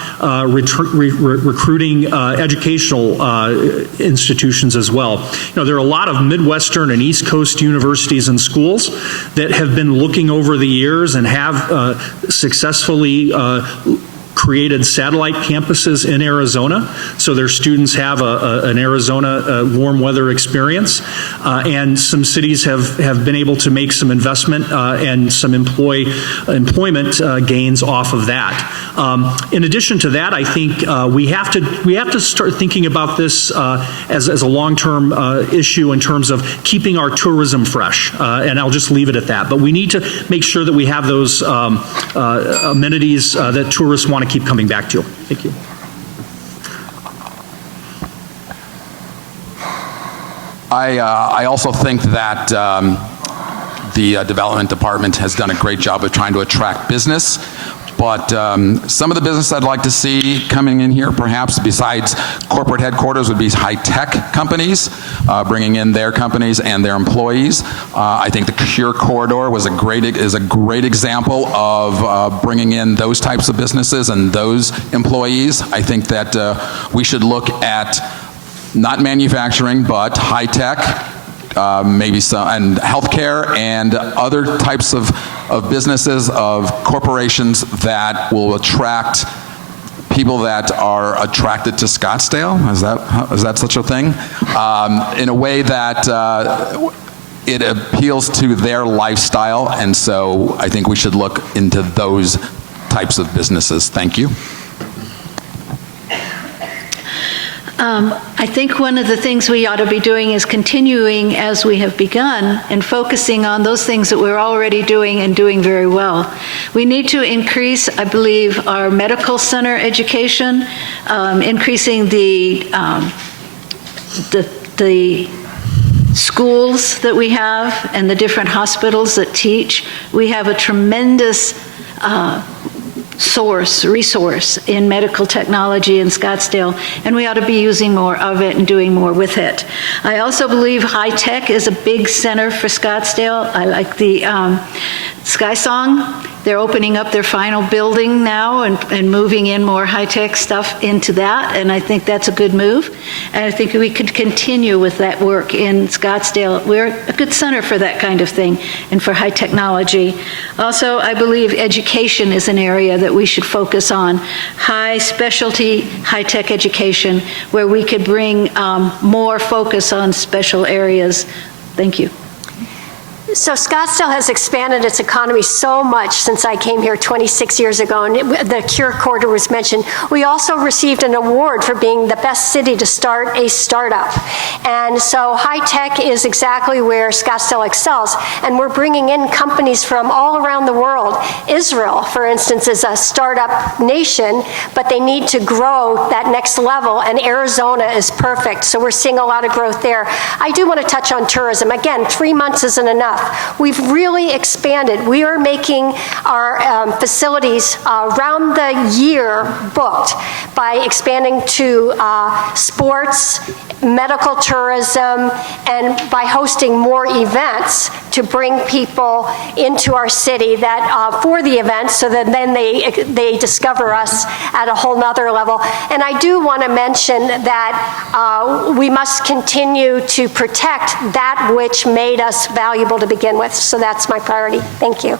recruiting educational institutions as well. You know, there are a lot of Midwestern and East Coast universities and schools that have been looking over the years and have successfully created satellite campuses in Arizona, so their students have an Arizona warm weather experience, and some cities have been able to make some investment and some employment gains off of that. In addition to that, I think we have to start thinking about this as a long-term issue in terms of keeping our tourism fresh, and I'll just leave it at that. But we need to make sure that we have those amenities that tourists want to keep coming back to. Thank you. I also think that the development department has done a great job of trying to attract business. But some of the business I'd like to see coming in here, perhaps besides corporate headquarters, would be high-tech companies, bringing in their companies and their employees. I think the Cure Corridor is a great example of bringing in those types of businesses and those employees. I think that we should look at not manufacturing, but high tech, maybe some, and healthcare and other types of businesses, of corporations that will attract people that are attracted to Scottsdale. Is that such a thing? In a way that it appeals to their lifestyle, and so I think we should look into those types of businesses. Thank you. I think one of the things we ought to be doing is continuing as we have begun and focusing on those things that we're already doing and doing very well. We need to increase, I believe, our medical center education, increasing the schools that we have and the different hospitals that teach. We have a tremendous resource in medical technology in Scottsdale, and we ought to be using more of it and doing more with it. I also believe high tech is a big center for Scottsdale. I like the Sky Song. They're opening up their final building now and moving in more high-tech stuff into that, and I think that's a good move. And I think we could continue with that work in Scottsdale. We're a good center for that kind of thing and for high technology. Also, I believe education is an area that we should focus on. High specialty, high-tech education, where we could bring more focus on special areas. Thank you. So Scottsdale has expanded its economy so much since I came here 26 years ago, and the Cure Corridor was mentioned. We also received an award for being the best city to start a startup. And so high tech is exactly where Scottsdale excels, and we're bringing in companies from all around the world. Israel, for instance, is a startup nation, but they need to grow that next level, and Arizona is perfect. So we're seeing a lot of growth there. I do want to touch on tourism. Again, 3 months isn't enough. We've really expanded. We are making our facilities around the year booked by expanding to sports, medical tourism, and by hosting more events to bring people into our city that for the events, so that then they discover us at a whole nother level. And I do want to mention that we must continue to protect that which made us valuable to begin with. So that's my priority. Thank you.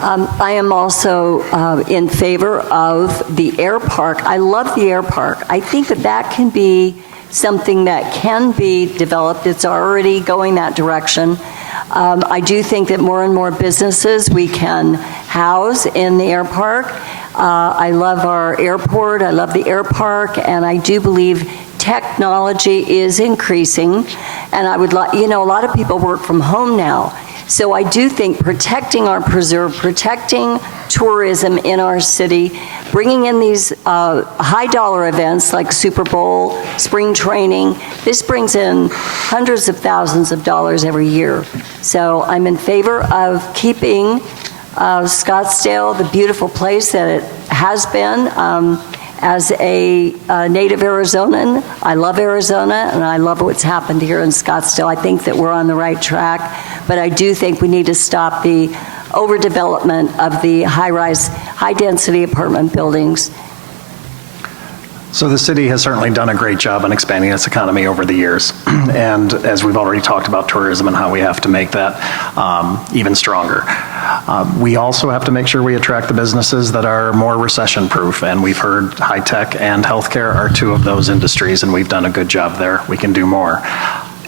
I am also in favor of the air park. I love the air park. I think that can be something that can be developed. It's already going that direction. I do think that more and more businesses we can house in the air park. I love our airport. I love the air park, and I do believe technology is increasing. And I would like, a lot of people work from home now. So I do think protecting our preserve, protecting tourism in our city, bringing in these high-dollar events like Super Bowl, spring training, this brings in hundreds of thousands of dollars every year. So I'm in favor of keeping Scottsdale the beautiful place that it has been. As a native Arizonan, I love Arizona, and I love what's happened here in Scottsdale. I think that we're on the right track, but I do think we need to stop the overdevelopment of the high-rise, high-density apartment buildings. So the city has certainly done a great job in expanding its economy over the years. And as we've already talked about tourism and how we have to make that even stronger. We also have to make sure we attract the businesses that are more recession-proof. And we've heard high tech and healthcare are two of those industries, and we've done a good job there. We can do more.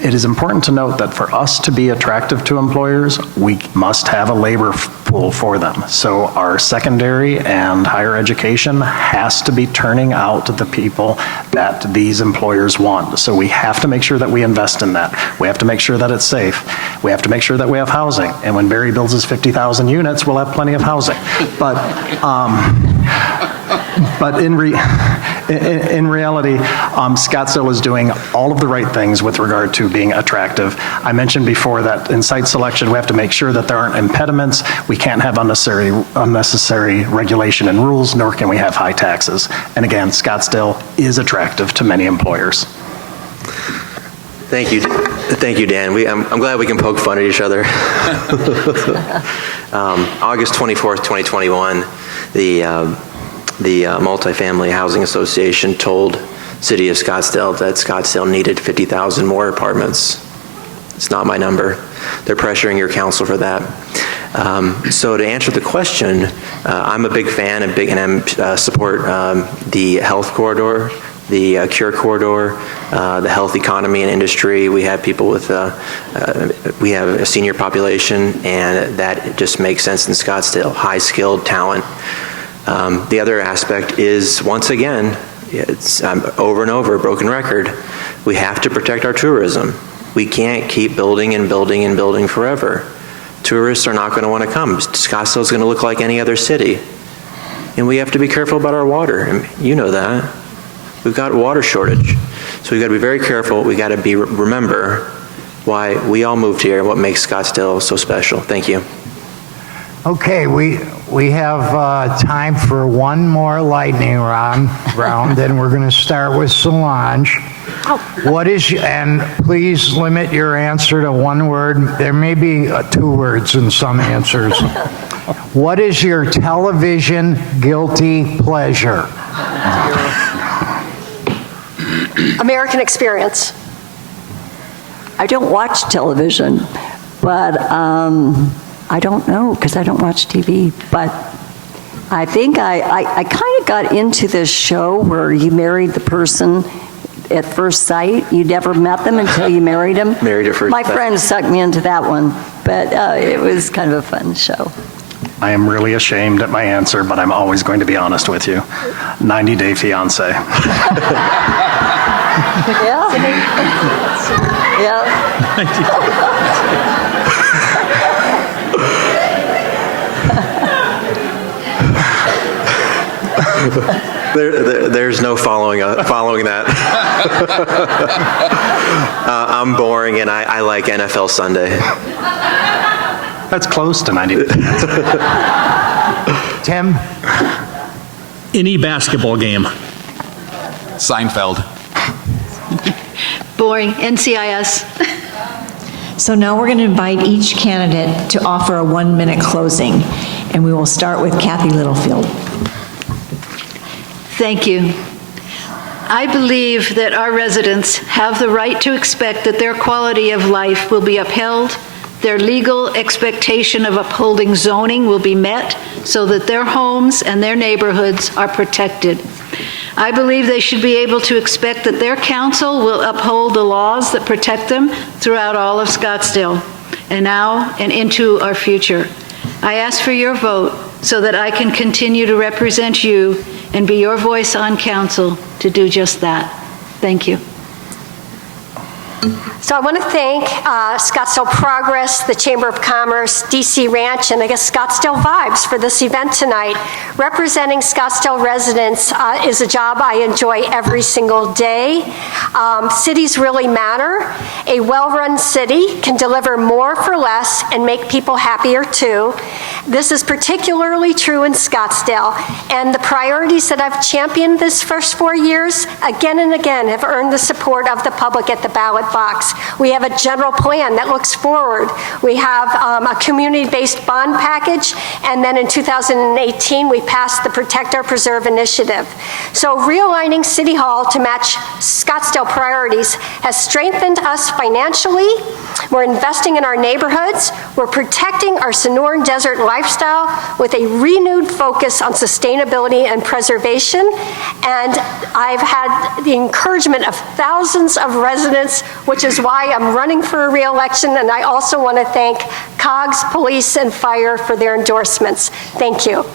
It is important to note that for us to be attractive to employers, we must have a labor pool for them. So our secondary and higher education has to be turning out the people that these employers want. So we have to make sure that we invest in that. We have to make sure that it's safe. We have to make sure that we have housing. And when Barry builds his 50,000 units, we'll have plenty of housing. But in reality, Scottsdale is doing all of the right things with regard to being attractive. I mentioned before that in site selection, we have to make sure that there aren't impediments. We can't have unnecessary regulation and rules, nor can we have high taxes. And again, Scottsdale is attractive to many employers. Thank you, Dan. I'm glad we can poke fun at each other. August 24th, 2021, the Multifamily Housing Association told city of Scottsdale that Scottsdale needed 50,000 more apartments. It's not my number. They're pressuring your council for that. So to answer the question, I'm a big fan and support the health corridor, the Cure Corridor, the health economy and industry. We have people with, we have a senior population, and that just makes sense in Scottsdale, high-skilled talent. The other aspect is, once again, it's over and over, a broken record, we have to protect our tourism. We can't keep building and building and building forever. Tourists are not going to want to come. Scottsdale is going to look like any other city. And we have to be careful about our water. And you know that. We've got water shortage. So we've got to be very careful. We've got to remember why we all moved here and what makes Scottsdale so special. Thank you. Okay, we have time for one more lightning round, and we're going to start with Solange. What is, and please limit your answer to one word. There may be 2 words in some answers. What is your television guilty pleasure? American Experience. I don't watch television, but I don't know because I don't watch TV. But I think I kind of got into this show where you married the person at first sight. You never met them until you married them. Married at first sight. My friend sucked me into that one, but it was kind of a fun show. I am really ashamed at my answer, but I'm always going to be honest with you. 90 Day Fiancé. Yeah. There's no following that. I'm boring, and I like NFL Sunday. That's close to 90 Day. Tim? Any basketball game. Seinfeld. Boring. NCIS. So now we're going to invite each candidate to offer a 1-minute closing, and we will start with Kathy Littlefield. Thank you. I believe that our residents have the right to expect that their quality of life will be upheld, their legal expectation of upholding zoning will be met so that their homes and their neighborhoods are protected. I believe they should be able to expect that their council will uphold the laws that protect them throughout all of Scottsdale and now and into our future. I ask for your vote so that I can continue to represent you and be your voice on council to do just that. Thank you. So I want to thank Scottsdale Progress, the Chamber of Commerce, DC Ranch, and I guess Scottsdale Vibes for this event tonight. Representing Scottsdale residents is a job I enjoy every single day. Cities really matter. A well-run city can deliver more for less and make people happier too. This is particularly true in Scottsdale, and the priorities that I've championed this first 4 years, again and again, have earned the support of the public at the ballot box. We have a general plan that looks forward. We have a community-based bond package, and then in 2018, we passed the Protect Our Preserve initiative. So realigning City Hall to match Scottsdale priorities has strengthened us financially. We're investing in our neighborhoods. We're protecting our Sonoran Desert lifestyle with a renewed focus on sustainability and preservation. And I've had the encouragement of thousands of residents, which is why I'm running for a re-election. And I also want to thank COGS, police, and fire for their endorsements. Thank you.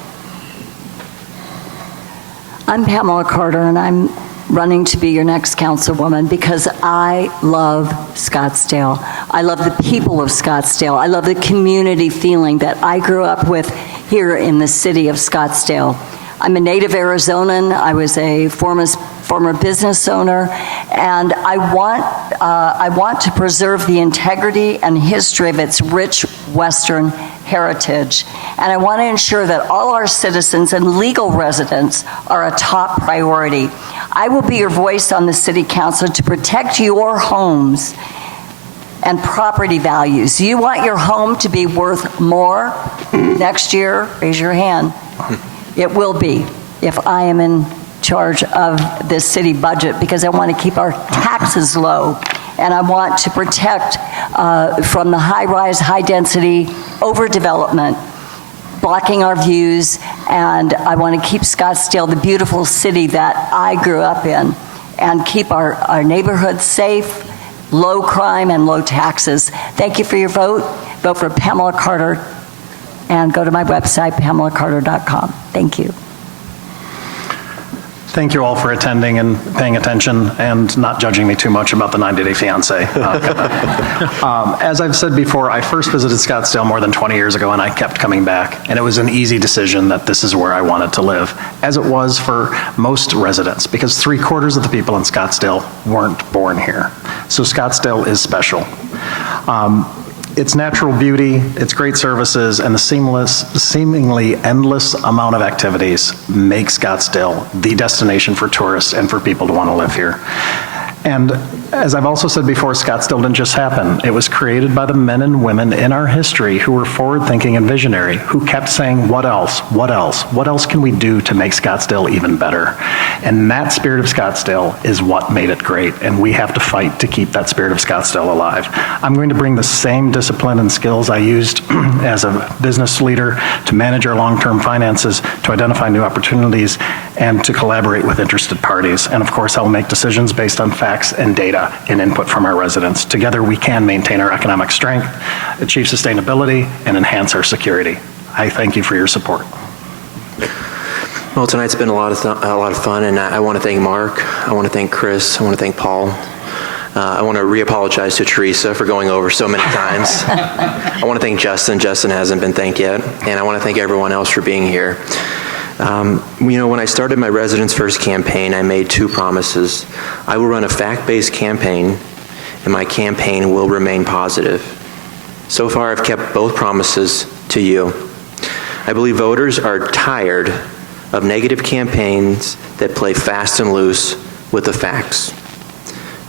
I'm Pamela Carter, and I'm running to be your next councilwoman because I love Scottsdale. I love the people of Scottsdale. I love the community feeling that I grew up with here in the city of Scottsdale. I'm a native Arizonan. I was a former business owner, and I want to preserve the integrity and history of its rich Western heritage. And I want to ensure that all our citizens and legal residents are a top priority. I will be your voice on the City Council to protect your homes and property values. You want your home to be worth more next year? Raise your hand. It will be if I am in charge of the city budget because I want to keep our taxes low, and I want to protect from the high-rise, high-density overdevelopment blocking our views, and I want to keep Scottsdale the beautiful city that I grew up in, and keep our neighborhoods safe, low crime, and low taxes. Thank you for your vote. Vote for Pamela Carter, and go to my website, pamelacarter.com. Thank you. Thank you all for attending and paying attention and not judging me too much about the 90-day fiancé. As I've said before, I first visited Scottsdale more than 20 years ago, and I kept coming back. And it was an easy decision that this is where I wanted to live, as it was for most residents, because 3/4 of the people in Scottsdale weren't born here. So Scottsdale is special. Its natural beauty, its great services, and the seemingly endless amount of activities make Scottsdale the destination for tourists and for people to want to live here. And as I've also said before, Scottsdale didn't just happen. It was created by the men and women in our history who were forward-thinking and visionary, who kept saying, what else? What else? What else can we do to make Scottsdale even better? And that spirit of Scottsdale is what made it great, and we have to fight to keep that spirit of Scottsdale alive. I'm going to bring the same discipline and skills I used as a business leader to manage our long-term finances, to identify new opportunities, and to collaborate with interested parties. And of course, I will make decisions based on facts and data and input from our residents. Together, we can maintain our economic strength, achieve sustainability, and enhance our security. I thank you for your support. Well, tonight's been a lot of fun, and I want to thank Mark. I want to thank Chris. I want to thank Paul. I want to re-apologize to Teresa for going over so many times. I want to thank Justin. Justin hasn't been thanked yet. And I want to thank everyone else for being here. When I started my Residents First campaign, I made 2 promises. I will run a fact-based campaign, and my campaign will remain positive. So far, I've kept both promises to you. I believe voters are tired of negative campaigns that play fast and loose with the facts.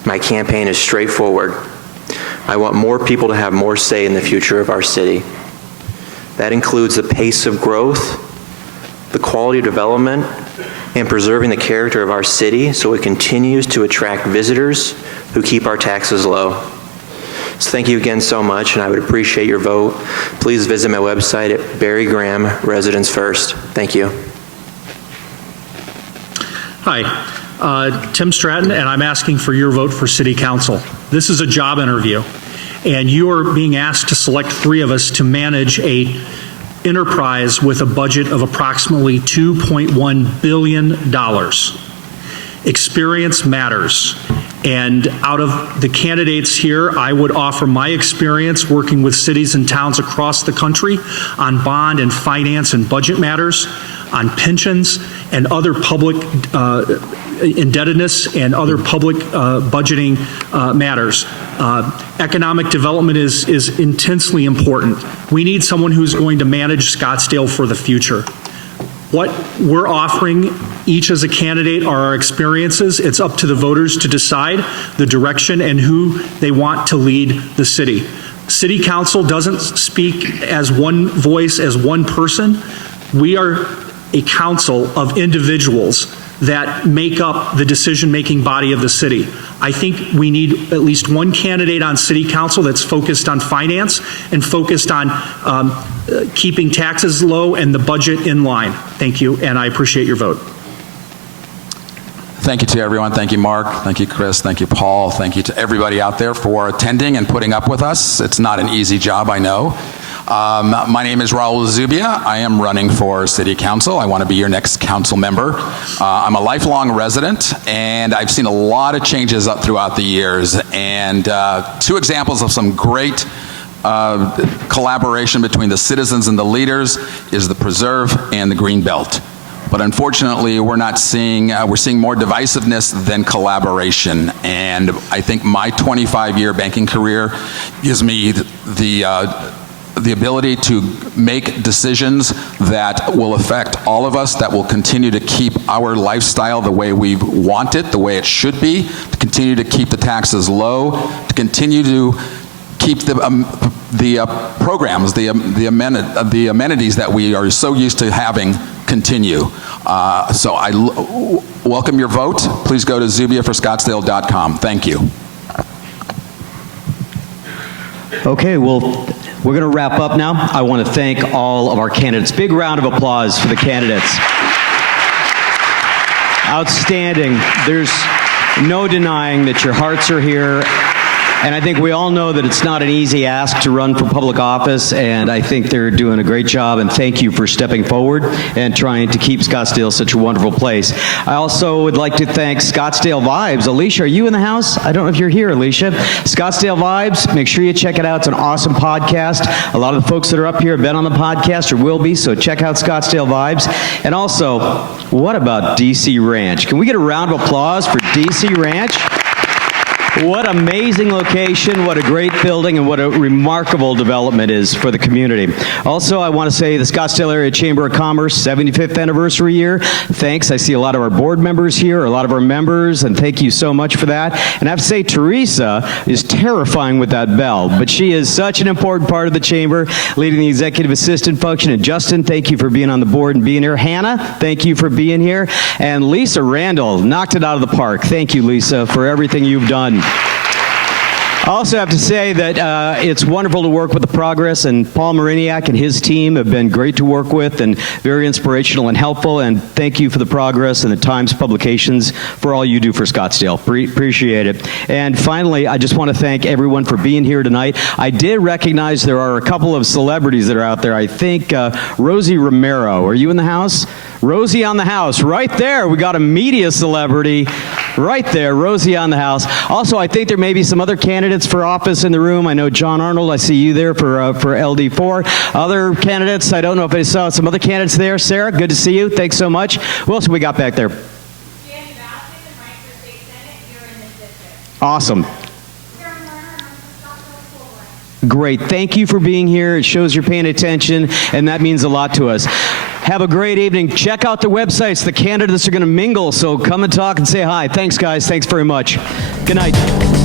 My campaign is straightforward. I want more people to have more say in the future of our city. That includes the pace of growth, the quality of development, and preserving the character of our city so it continues to attract visitors who keep our taxes low. So thank you again so much, and I would appreciate your vote. Please visit my website at Barry Graham, Residents First. Thank you. Hi, Tim Stratton, and I'm asking for your vote for City Council. This is a job interview, and you are being asked to select 3 of us to manage a enterprise with a budget of approximately $2.1 billion. Experience matters. And out of the candidates here, I would offer my experience working with cities and towns across the country on bond and finance and budget matters, on pensions and other public indebtedness and other public budgeting matters. Economic development is intensely important. We need someone who's going to manage Scottsdale for the future. What we're offering each as a candidate are our experiences. It's up to the voters to decide the direction and who they want to lead the city. City Council doesn't speak as one voice, as one person. We are a council of individuals that make up the decision-making body of the city. I think we need at least one candidate on City Council that's focused on finance and focused on keeping taxes low and the budget in line. Thank you, and I appreciate your vote. Thank you to everyone. Thank you, Mark. Thank you, Chris. Thank you, Paul. Thank you to everybody out there for attending and putting up with us. It's not an easy job, I know. My name is Raoul Zubia. I am running for City Council. I want to be your next council member. I'm a lifelong resident, and I've seen a lot of changes up throughout the years. And 2 examples of some great collaboration between the citizens and the leaders is the Preserve and the Green Belt. But unfortunately, we're seeing more divisiveness than collaboration. And I think my 25-year banking career gives me the ability to make decisions that will affect all of us, that will continue to keep our lifestyle the way we want it, the way it should be, to continue to keep the taxes low, to continue to keep the programs, the amenities that we are so used to having continue. So I welcome your vote. Please go to zubiaforscottsdale.com. Thank you. Okay, well, we're going to wrap up now. I want to thank all of our candidates. Big round of applause for the candidates. Outstanding. There's no denying that your hearts are here. And I think we all know that it's not an easy ask to run for public office, and I think they're doing a great job, and thank you for stepping forward and trying to keep Scottsdale such a wonderful place. I also would like to thank Scottsdale Vibes. Alicia, are you in the house? I don't know if you're here, Alicia. Scottsdale Vibes, make sure you check it out. It's an awesome podcast. A lot of the folks that are up here have been on the podcast or will be, so check out Scottsdale Vibes. And also, what about DC Ranch? Can we get a round of applause for DC Ranch? What amazing location, what a great building, and what a remarkable development is for the community. Also, I want to say the Scottsdale Area Chamber of Commerce 75th anniversary year. Thanks. I see a lot of our board members here, a lot of our members, and thank you so much for that. And I have to say, Teresa is terrifying with that bell, but she is such an important part of the chamber, leading the executive assistant function. And Justin, thank you for being on the board and being here. Hannah, thank you for being here. And Lisa Randall knocked it out of the park. Thank you, Lisa, for everything you've done. I also have to say that it's wonderful to work with the Progress, and Paul Maryniak and his team have been great to work with and very inspirational and helpful, and thank you for the Progress and the Times publications for all you do for Scottsdale. Appreciate it. And finally, I just want to thank everyone for being here tonight. I did recognize there are a couple of celebrities that are out there. I think Rosie Romero, are you in the house? Rosie on the house, right there. We got a media celebrity right there, Rosie on the house. Also, I think there may be some other candidates for office in the room. I know John Arnold, I see you there for LD4. Other candidates, I don't know if I saw some other candidates there. Sarah, good to see you. Thanks so much. Who else have we got back there? Awesome. Great. Thank you for being here. It shows you're paying attention, and that means a lot to us. Have a great evening. Check out the websites. The candidates are going to mingle, so come and talk and say hi. Thanks, guys. Thanks very much. Good night.